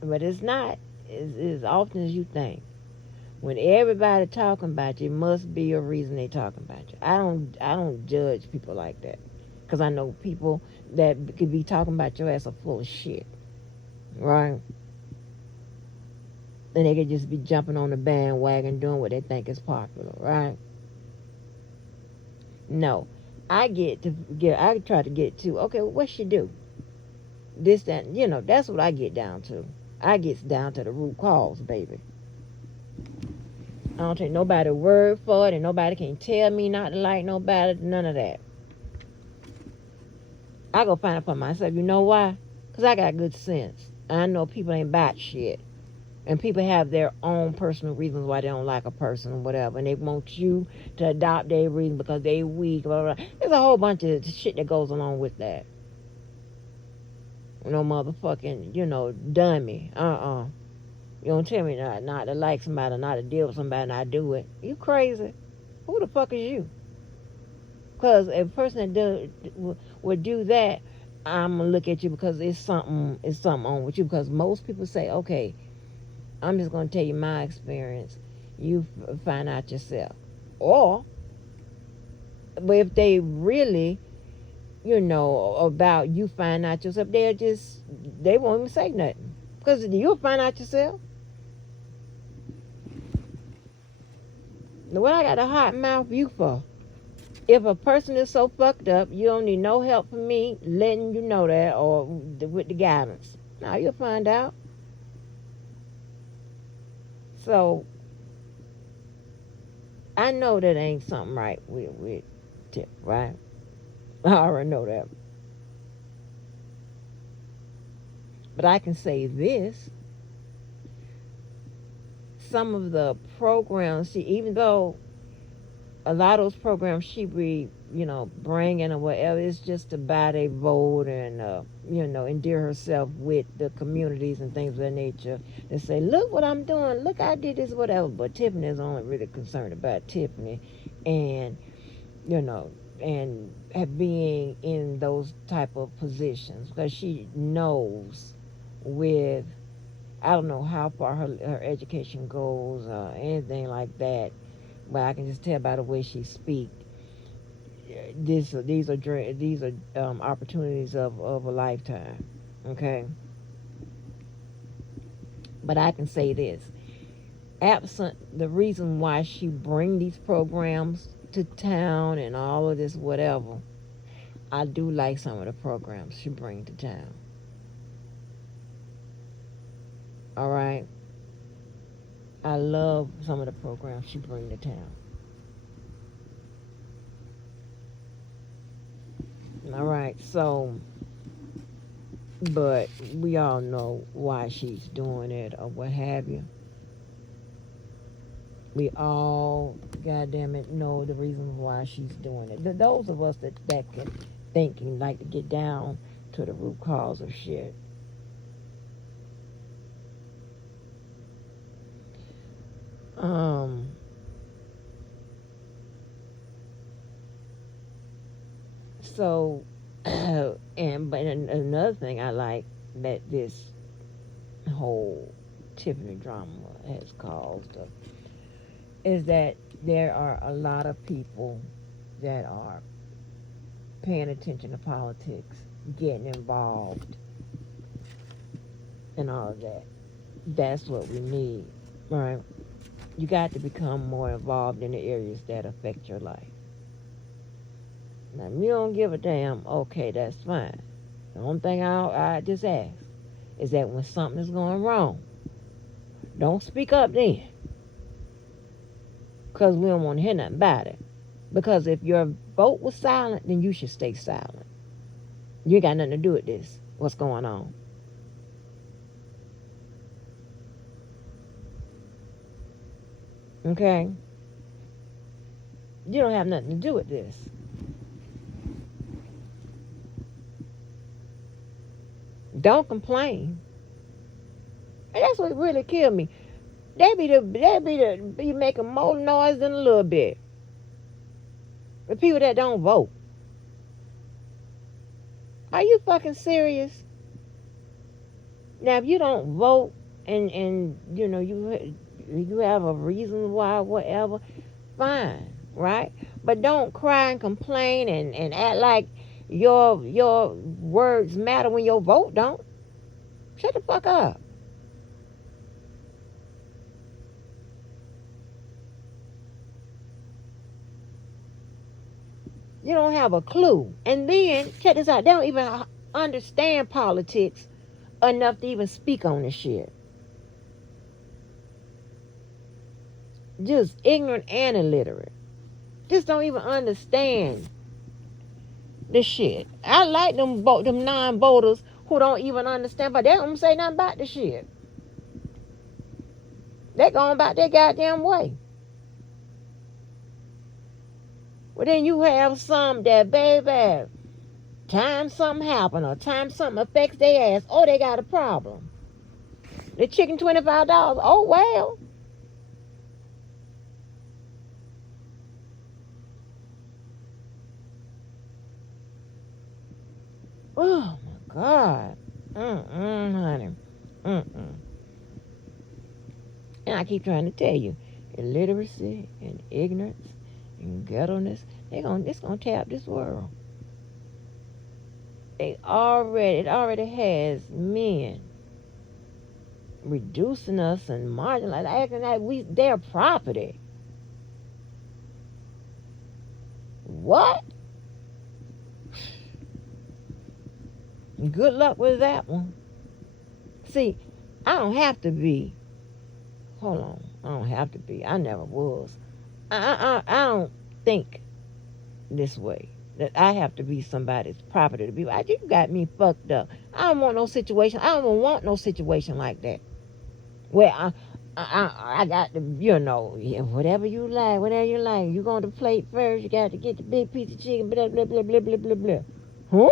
but it's not as often as you think. When everybody talking about you, it must be a reason they talking about you. I don't judge people like that, because I know people that could be talking about your ass are full of shit, right? And they could just be jumping on the bandwagon doing what they think is popular, right? No, I try to get to, okay, what she do? This, that, you know, that's what I get down to. I get down to the root cause, baby. I don't take nobody's word for it, and nobody can tell me not to like nobody, none of that. I go find it for myself. You know why? Because I got good sense. I know people ain't about shit. And people have their own personal reasons why they don't like a person or whatever. And they want you to adopt their reason because they weak, blah, blah, blah. There's a whole bunch of shit that goes along with that. No motherfucking, you know, dummy. You don't tell me not to like somebody, not to deal with somebody, and I do it. You crazy? Who the fuck is you? Because a person that would do that, I'm gonna look at you because it's something on with you. Because most people say, okay, I'm just gonna tell you my experience. You find out yourself. Or, but if they really, you know, about you find out yourself, they won't even say nothing. Because you'll find out yourself. What I got a hot mouth you for? If a person is so fucked up, you don't need no help from me letting you know that, or with the guidance. Now you'll find out. So I know that ain't something right with Tip, right? I already know that. But I can say this: some of the programs, even though a lot of those programs she be, bringing or whatever, it's just to buy their vote and, endear herself with the communities and things of that nature. And say, look what I'm doing, look I did this, whatever. But Tiffany is only really concerned about Tiffany, and you know, and being in those type of positions because she knows with I don't know how far her education goes or anything like that, but I can just tell by the way she speaks. These are opportunities of a lifetime. Okay, but I can say this: absent the reason why she bring these programs to town and all of this whatever, I do like some of the programs she bring to town. All right, I love some of the programs she bring to town. All right, so but we all know why she's doing it or what have you. We all, goddamn it, know the reasons why she's doing it. Those of us that can think and like to get down to the root cause of shit. Um, so, but another thing I like that this whole Tiffany drama has caused is that there are a lot of people that are paying attention to politics, getting involved, and all of that. That's what we need, right? You got to become more involved in the areas that affect your life. Now, if you don't give a damn, okay, that's fine. The only thing I just ask is that when something is going wrong, don't speak up then, because we don't want to hear nothing about it. Because if your vote was silent, then you should stay silent. You ain't got nothing to do with this. What's going on? Okay? You don't have nothing to do with this. Don't complain. And that's what really killed me. They be making more noise than a little bit. The people that don't vote. Are you fucking serious? Now, if you don't vote and you have a reason why, whatever, fine, right? But don't cry and complain and act like your words matter when your vote don't. Shut the fuck up. You don't have a clue. And then, check this out, they don't even understand politics enough to even speak on this shit. Just ignorant and illiterate. Just don't even understand the shit. I like them non-voters who don't even understand, but they don't say nothing about the shit. They going about their goddamn way. Well, then you have some that, baby, time something happen or time something affects their ass, oh, they got a problem. The chicken $25, oh, well. Oh, my God. Honey. And I keep trying to tell you, illiteracy and ignorance and ghetto-ness, it's gonna tear up this world. It already has men reducing us and marginalizing, acting like their property. What? Good luck with that one. See, I don't have to be. Hold on. I don't have to be. I never was. I don't think this way. That I have to be somebody's property to be. You got me fucked up. I don't want no situation. I don't want no situation like that. Where I got to, yeah, whatever you like, whatever you like. You going to plate first. You got to get the big piece of chicken. Blah blah blah blah blah blah blah. Huh?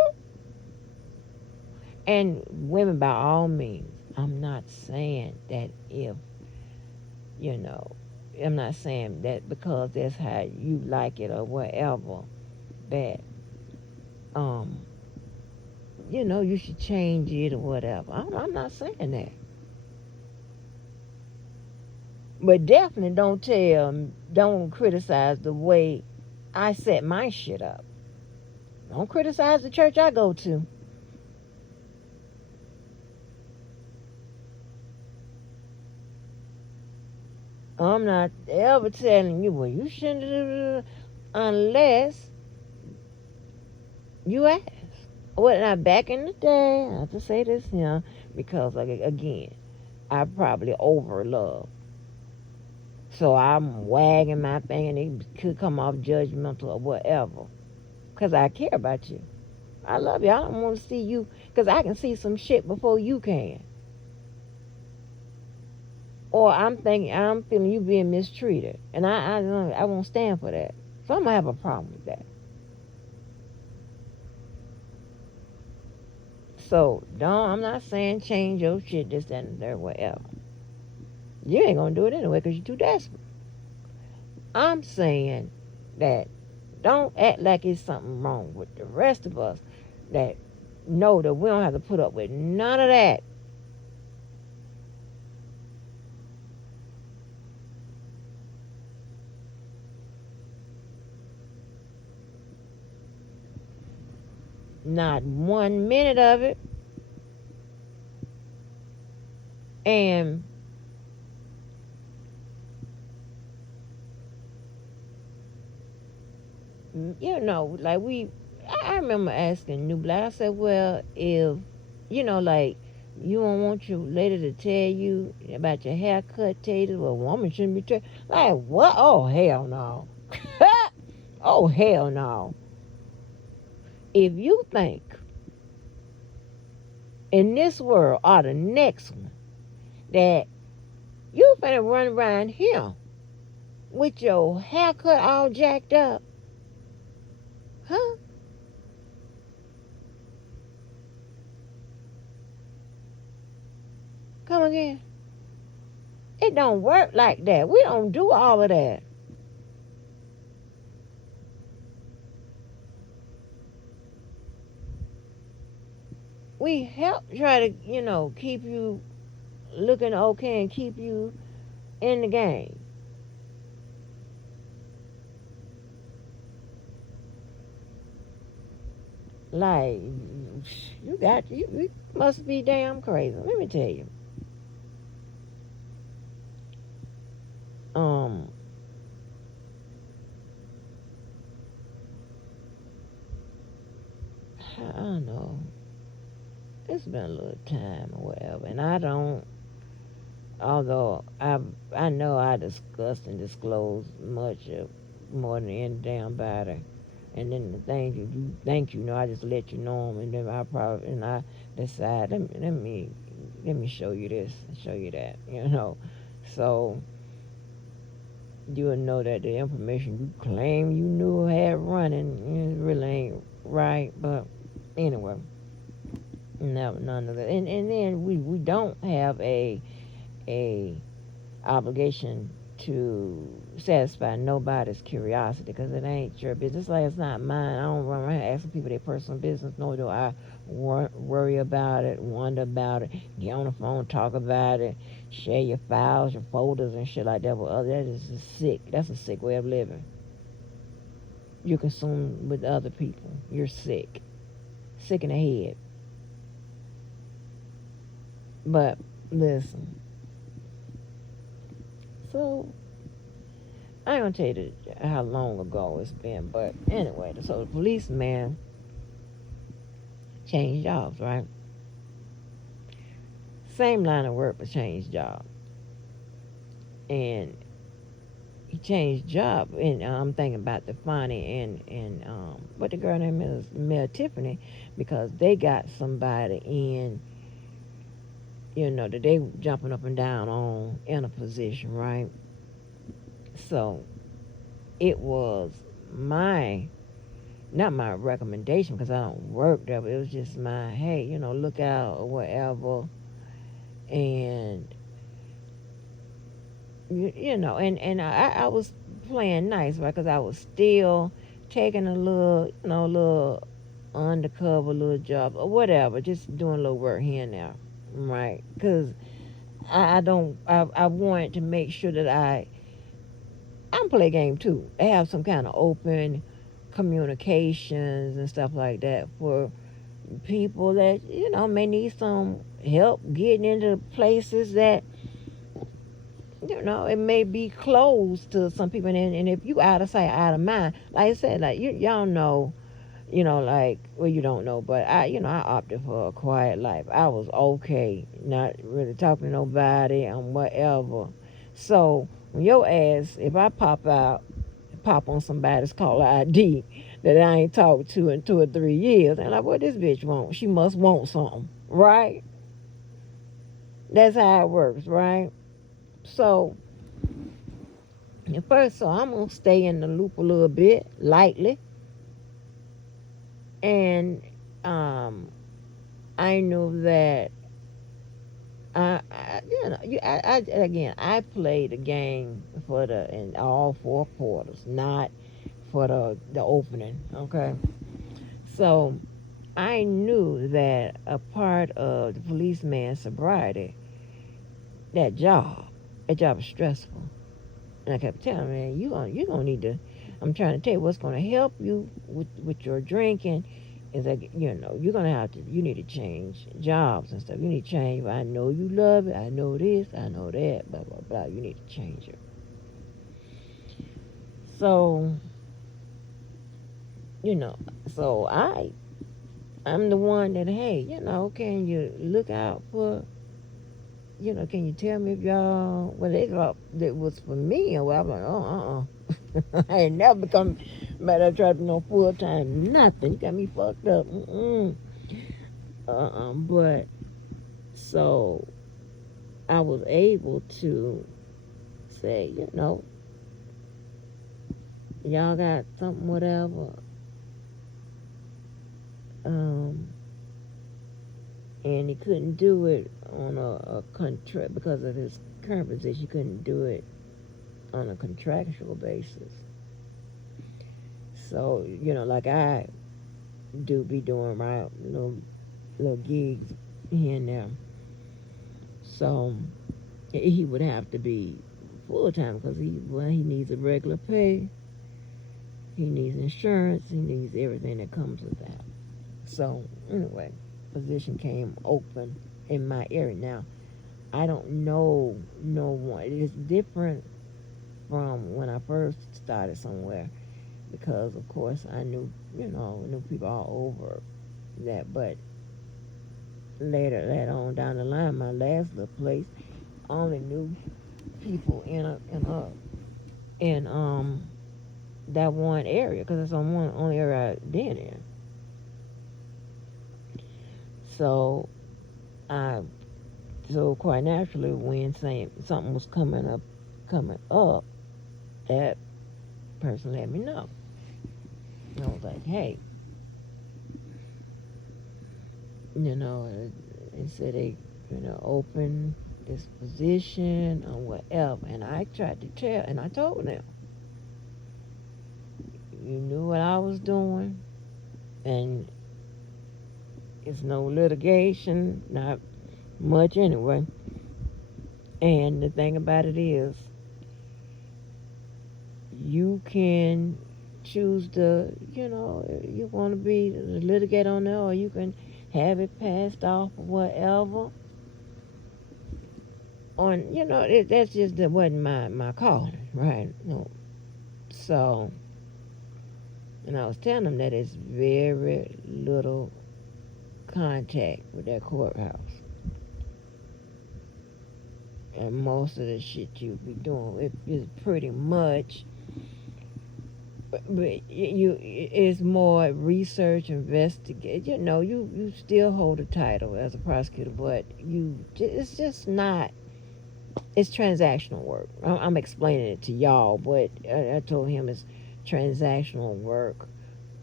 And women, by all means, I'm not saying that if you know, I'm not saying that because that's how you like it or whatever that um you should change it or whatever. I'm not saying that. But definitely don't criticize the way I set my shit up. Don't criticize the church I go to. I'm not ever telling you, well, you shouldn't do unless you ask. Well, now back in the day, I have to say this here because, again, I probably over love. So I'm wagging my finger and it could come off judgmental or whatever. Because I care about you. I love you. I don't want to see you because I can see some shit before you can. Or I'm feeling you being mistreated. And I won't stand for that. So I'm going to have a problem with that. So I'm not saying change your shit, this, that, and there, whatever. You ain't going to do it anyway because you're too desperate. I'm saying that don't act like it's something wrong with the rest of us that know that we don't have to put up with none of that. Not 1 minute of it. And like I remember asking New Black, I said, well, if, like, you don't want your lady to tell you about your haircut, tell you, well, a woman shouldn't be like, what? Oh, hell no. Oh, hell no. If you think in this world or the next one that you finna run around here with your haircut all jacked up, huh? Come again? It don't work like that. We don't do all of that. We help try to, keep you looking okay and keep you in the game. Like, you must be damn crazy. Let me tell you. I don't know. It's been a little time or whatever, and although I know I discussed and disclosed much of more than any damn body. And then the things you think I just let you know them, and then I decide let me show you this, show you that, So you will know that the information you claim you knew had running really ain't right. But anyway, no, none of that. And then we don't have a obligation to satisfy nobody's curiosity because it ain't your business. Like it's not mine. I don't run around asking people their personal business, nor do I worry about it, wonder about it, get on the phone, talk about it, share your files, your folders and shit like that with others. That is sick. That's a sick way of living. You consume with other people. You're sick. Sick in the head. But listen. So I ain't gonna tell you how long ago it's been, but anyway, so the policeman changed jobs, right? Same line of work, but changed job. And he changed job, and I'm thinking about the Fonnie and what the girl name is, Tiffany, because they got somebody in, that they jumping up and down on in a position, right? So it was my not my recommendation because I don't work there, but it was just my hey, look out or whatever, and and I was playing nice, right? Because I was still taking a little, little undercover little job or whatever, just doing a little work here and there, right? Because I don't, I wanted to make sure that I'm play game too. I have some kind of open communications and stuff like that for people that may need some help getting into places that it may be closed to some people, and if you out of sight, out of mind, like I said, like y'all know, like, well, you don't know, but I opted for a quiet life. I was okay, not really talking to nobody and whatever. So when your ass, if I pop on somebody's caller ID that I ain't talked to in 2 or 3 years, and like, what this bitch want? She must want something, right? That's how it works, right? So at first, so I'm gonna stay in the loop a little bit, lightly, and um, I knew that again, I played the game for in all 4 quarters, not for the opening. Okay, so I knew that a part of the policeman's sobriety, that job is stressful. And I kept telling him, man, you gonna need to. I'm trying to tell you what's gonna help you with your drinking is that you're gonna have to. You need to change jobs and stuff. You need to change. I know you love it. I know this. I know that. Blah blah blah. You need to change it. So you know. So I'm the one that hey, can you look out for. Can you tell me if y'all, well, they thought it was for me, and well, I'm like, oh, I ain't never become, but I tried to no full time, nothing. You got me fucked up. But, so, I was able to say, y'all got something, whatever, and he couldn't do it on a contract because of his current position. He couldn't do it on a contractual basis. So like I do be doing my little gigs here and there. So he would have to be full time because he needs a regular pay. He needs insurance. He needs everything that comes with that. So anyway, position came open in my area. Now I don't know no one. It is different from when I first started somewhere because of course I knew people all over that. But later on down the line, my last little place, I only knew people in that one area because it's on one only area I've been in. So quite naturally, when something was coming up, that person let me know. And I was like, hey, it said they, open this position or whatever. And I tried to tell, and I told them, you knew what I was doing, and it's no litigation, not much anyway. And the thing about it is, you can choose to, you want to be litigate on there, or you can have it passed off or whatever. That's just that wasn't my calling, right? No. So, and I was telling them that it's very little contact with that courthouse. and most of the shit you be doing it is pretty much. But it's more research, investigate. You still hold a title as a prosecutor, but it's just not. It's transactional work. I'm explaining it to y'all, but I told him it's transactional work.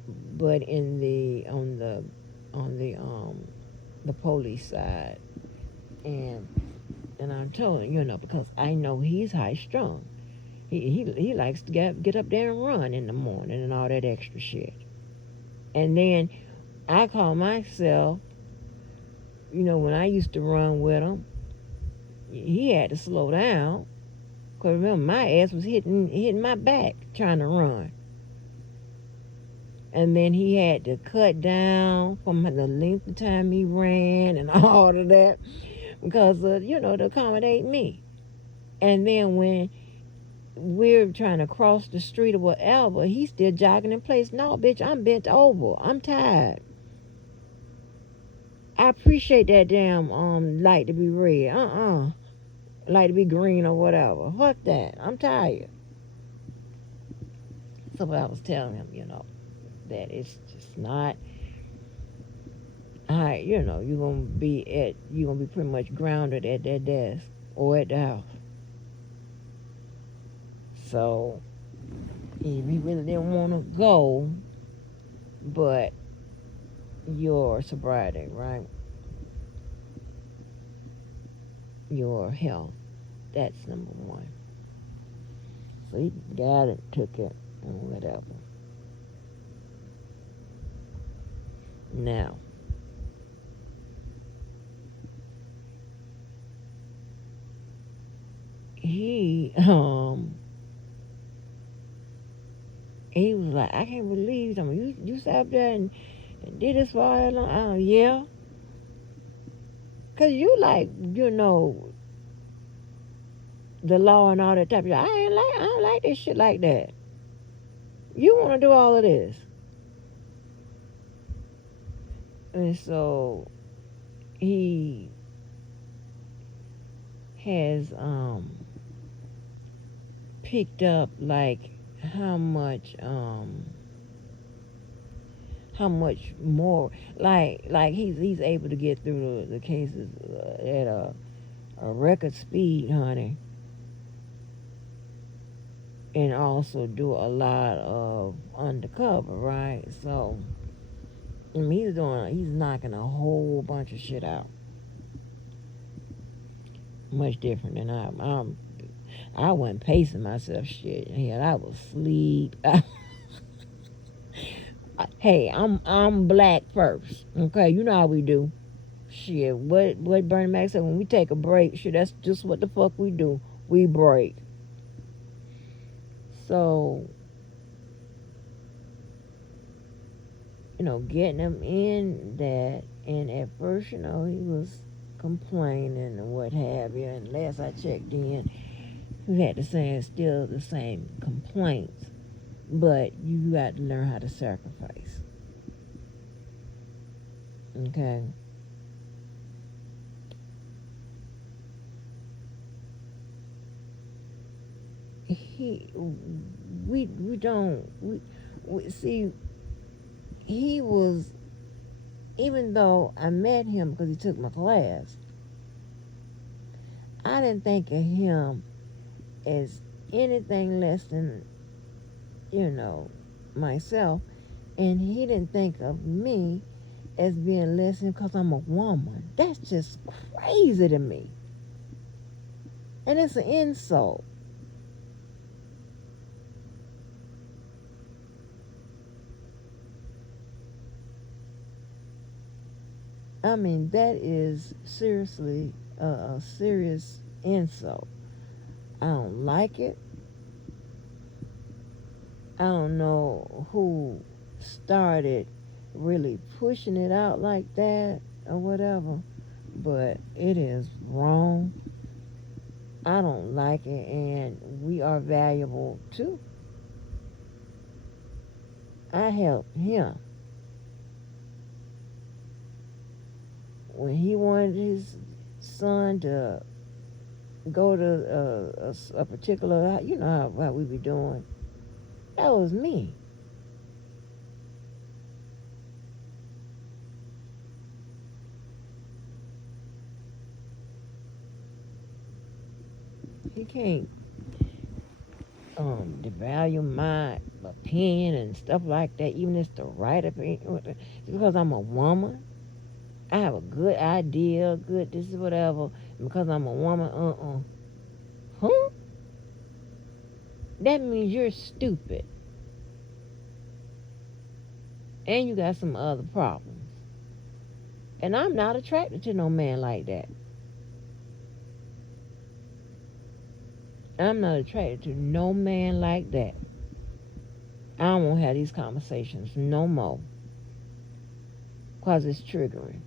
But in the police side, and I'm telling because I know he's high strung. He likes to get up there and run in the morning and all that extra shit. And then I call myself, when I used to run with him, he had to slow down. Because remember, my ass was hitting my back trying to run. And then he had to cut down from the length of time he ran and all of that because, to accommodate me. And then when we're trying to cross the street or whatever, he's still jogging in place. No, bitch, I'm bent over. I'm tired. I appreciate that damn light to be red. Light to be green or whatever. Fuck that. I'm tired. So I was telling him, that it's just not. You're gonna be pretty much grounded at that desk or at the house. So he really didn't want to go, but your sobriety, right? Your health, that's number one. So he got it, took it, and whatever. Now, he was like, I can't believe you sat up there and did this for all that long. Yeah. Because you the law and all that type of shit. I don't like this shit like that. You want to do all of this. And so he has picked up how much more he's able to get through the cases at a record speed, honey, and also do a lot of undercover, right? So he's knocking a whole bunch of shit out, much different than I wasn't pacing myself shit. Hell, I was asleep. Hey, I'm black first. Okay, you know how we do. Shit, what Bernie Mac said, when we take a break, shit, that's just what the fuck we do. We break. So, getting him in that, and at first, he was complaining and what have you, and last I checked in, we had still the same complaints, but you got to learn how to sacrifice. Okay? See, he was, even though I met him because he took my class, I didn't think of him as anything less than, myself, and he didn't think of me as being less than because I'm a woman. That's just crazy to me. And it's an insult. I mean, that is seriously a serious insult. I don't like it. I don't know who started really pushing it out like that or whatever, but it is wrong. I don't like it, and we are valuable too. I helped him when he wanted his son to go to a particular, you know how we be doing. That was me. He can't devalue my opinion and stuff like that, even if it's the right opinion. Just because I'm a woman, I have a good idea, good this is whatever. And because I'm a woman, huh? That means you're stupid, and you got some other problems. And I'm not attracted to no man like that. I'm not attracted to no man like that. I don't want to have these conversations no more. Because it's triggering.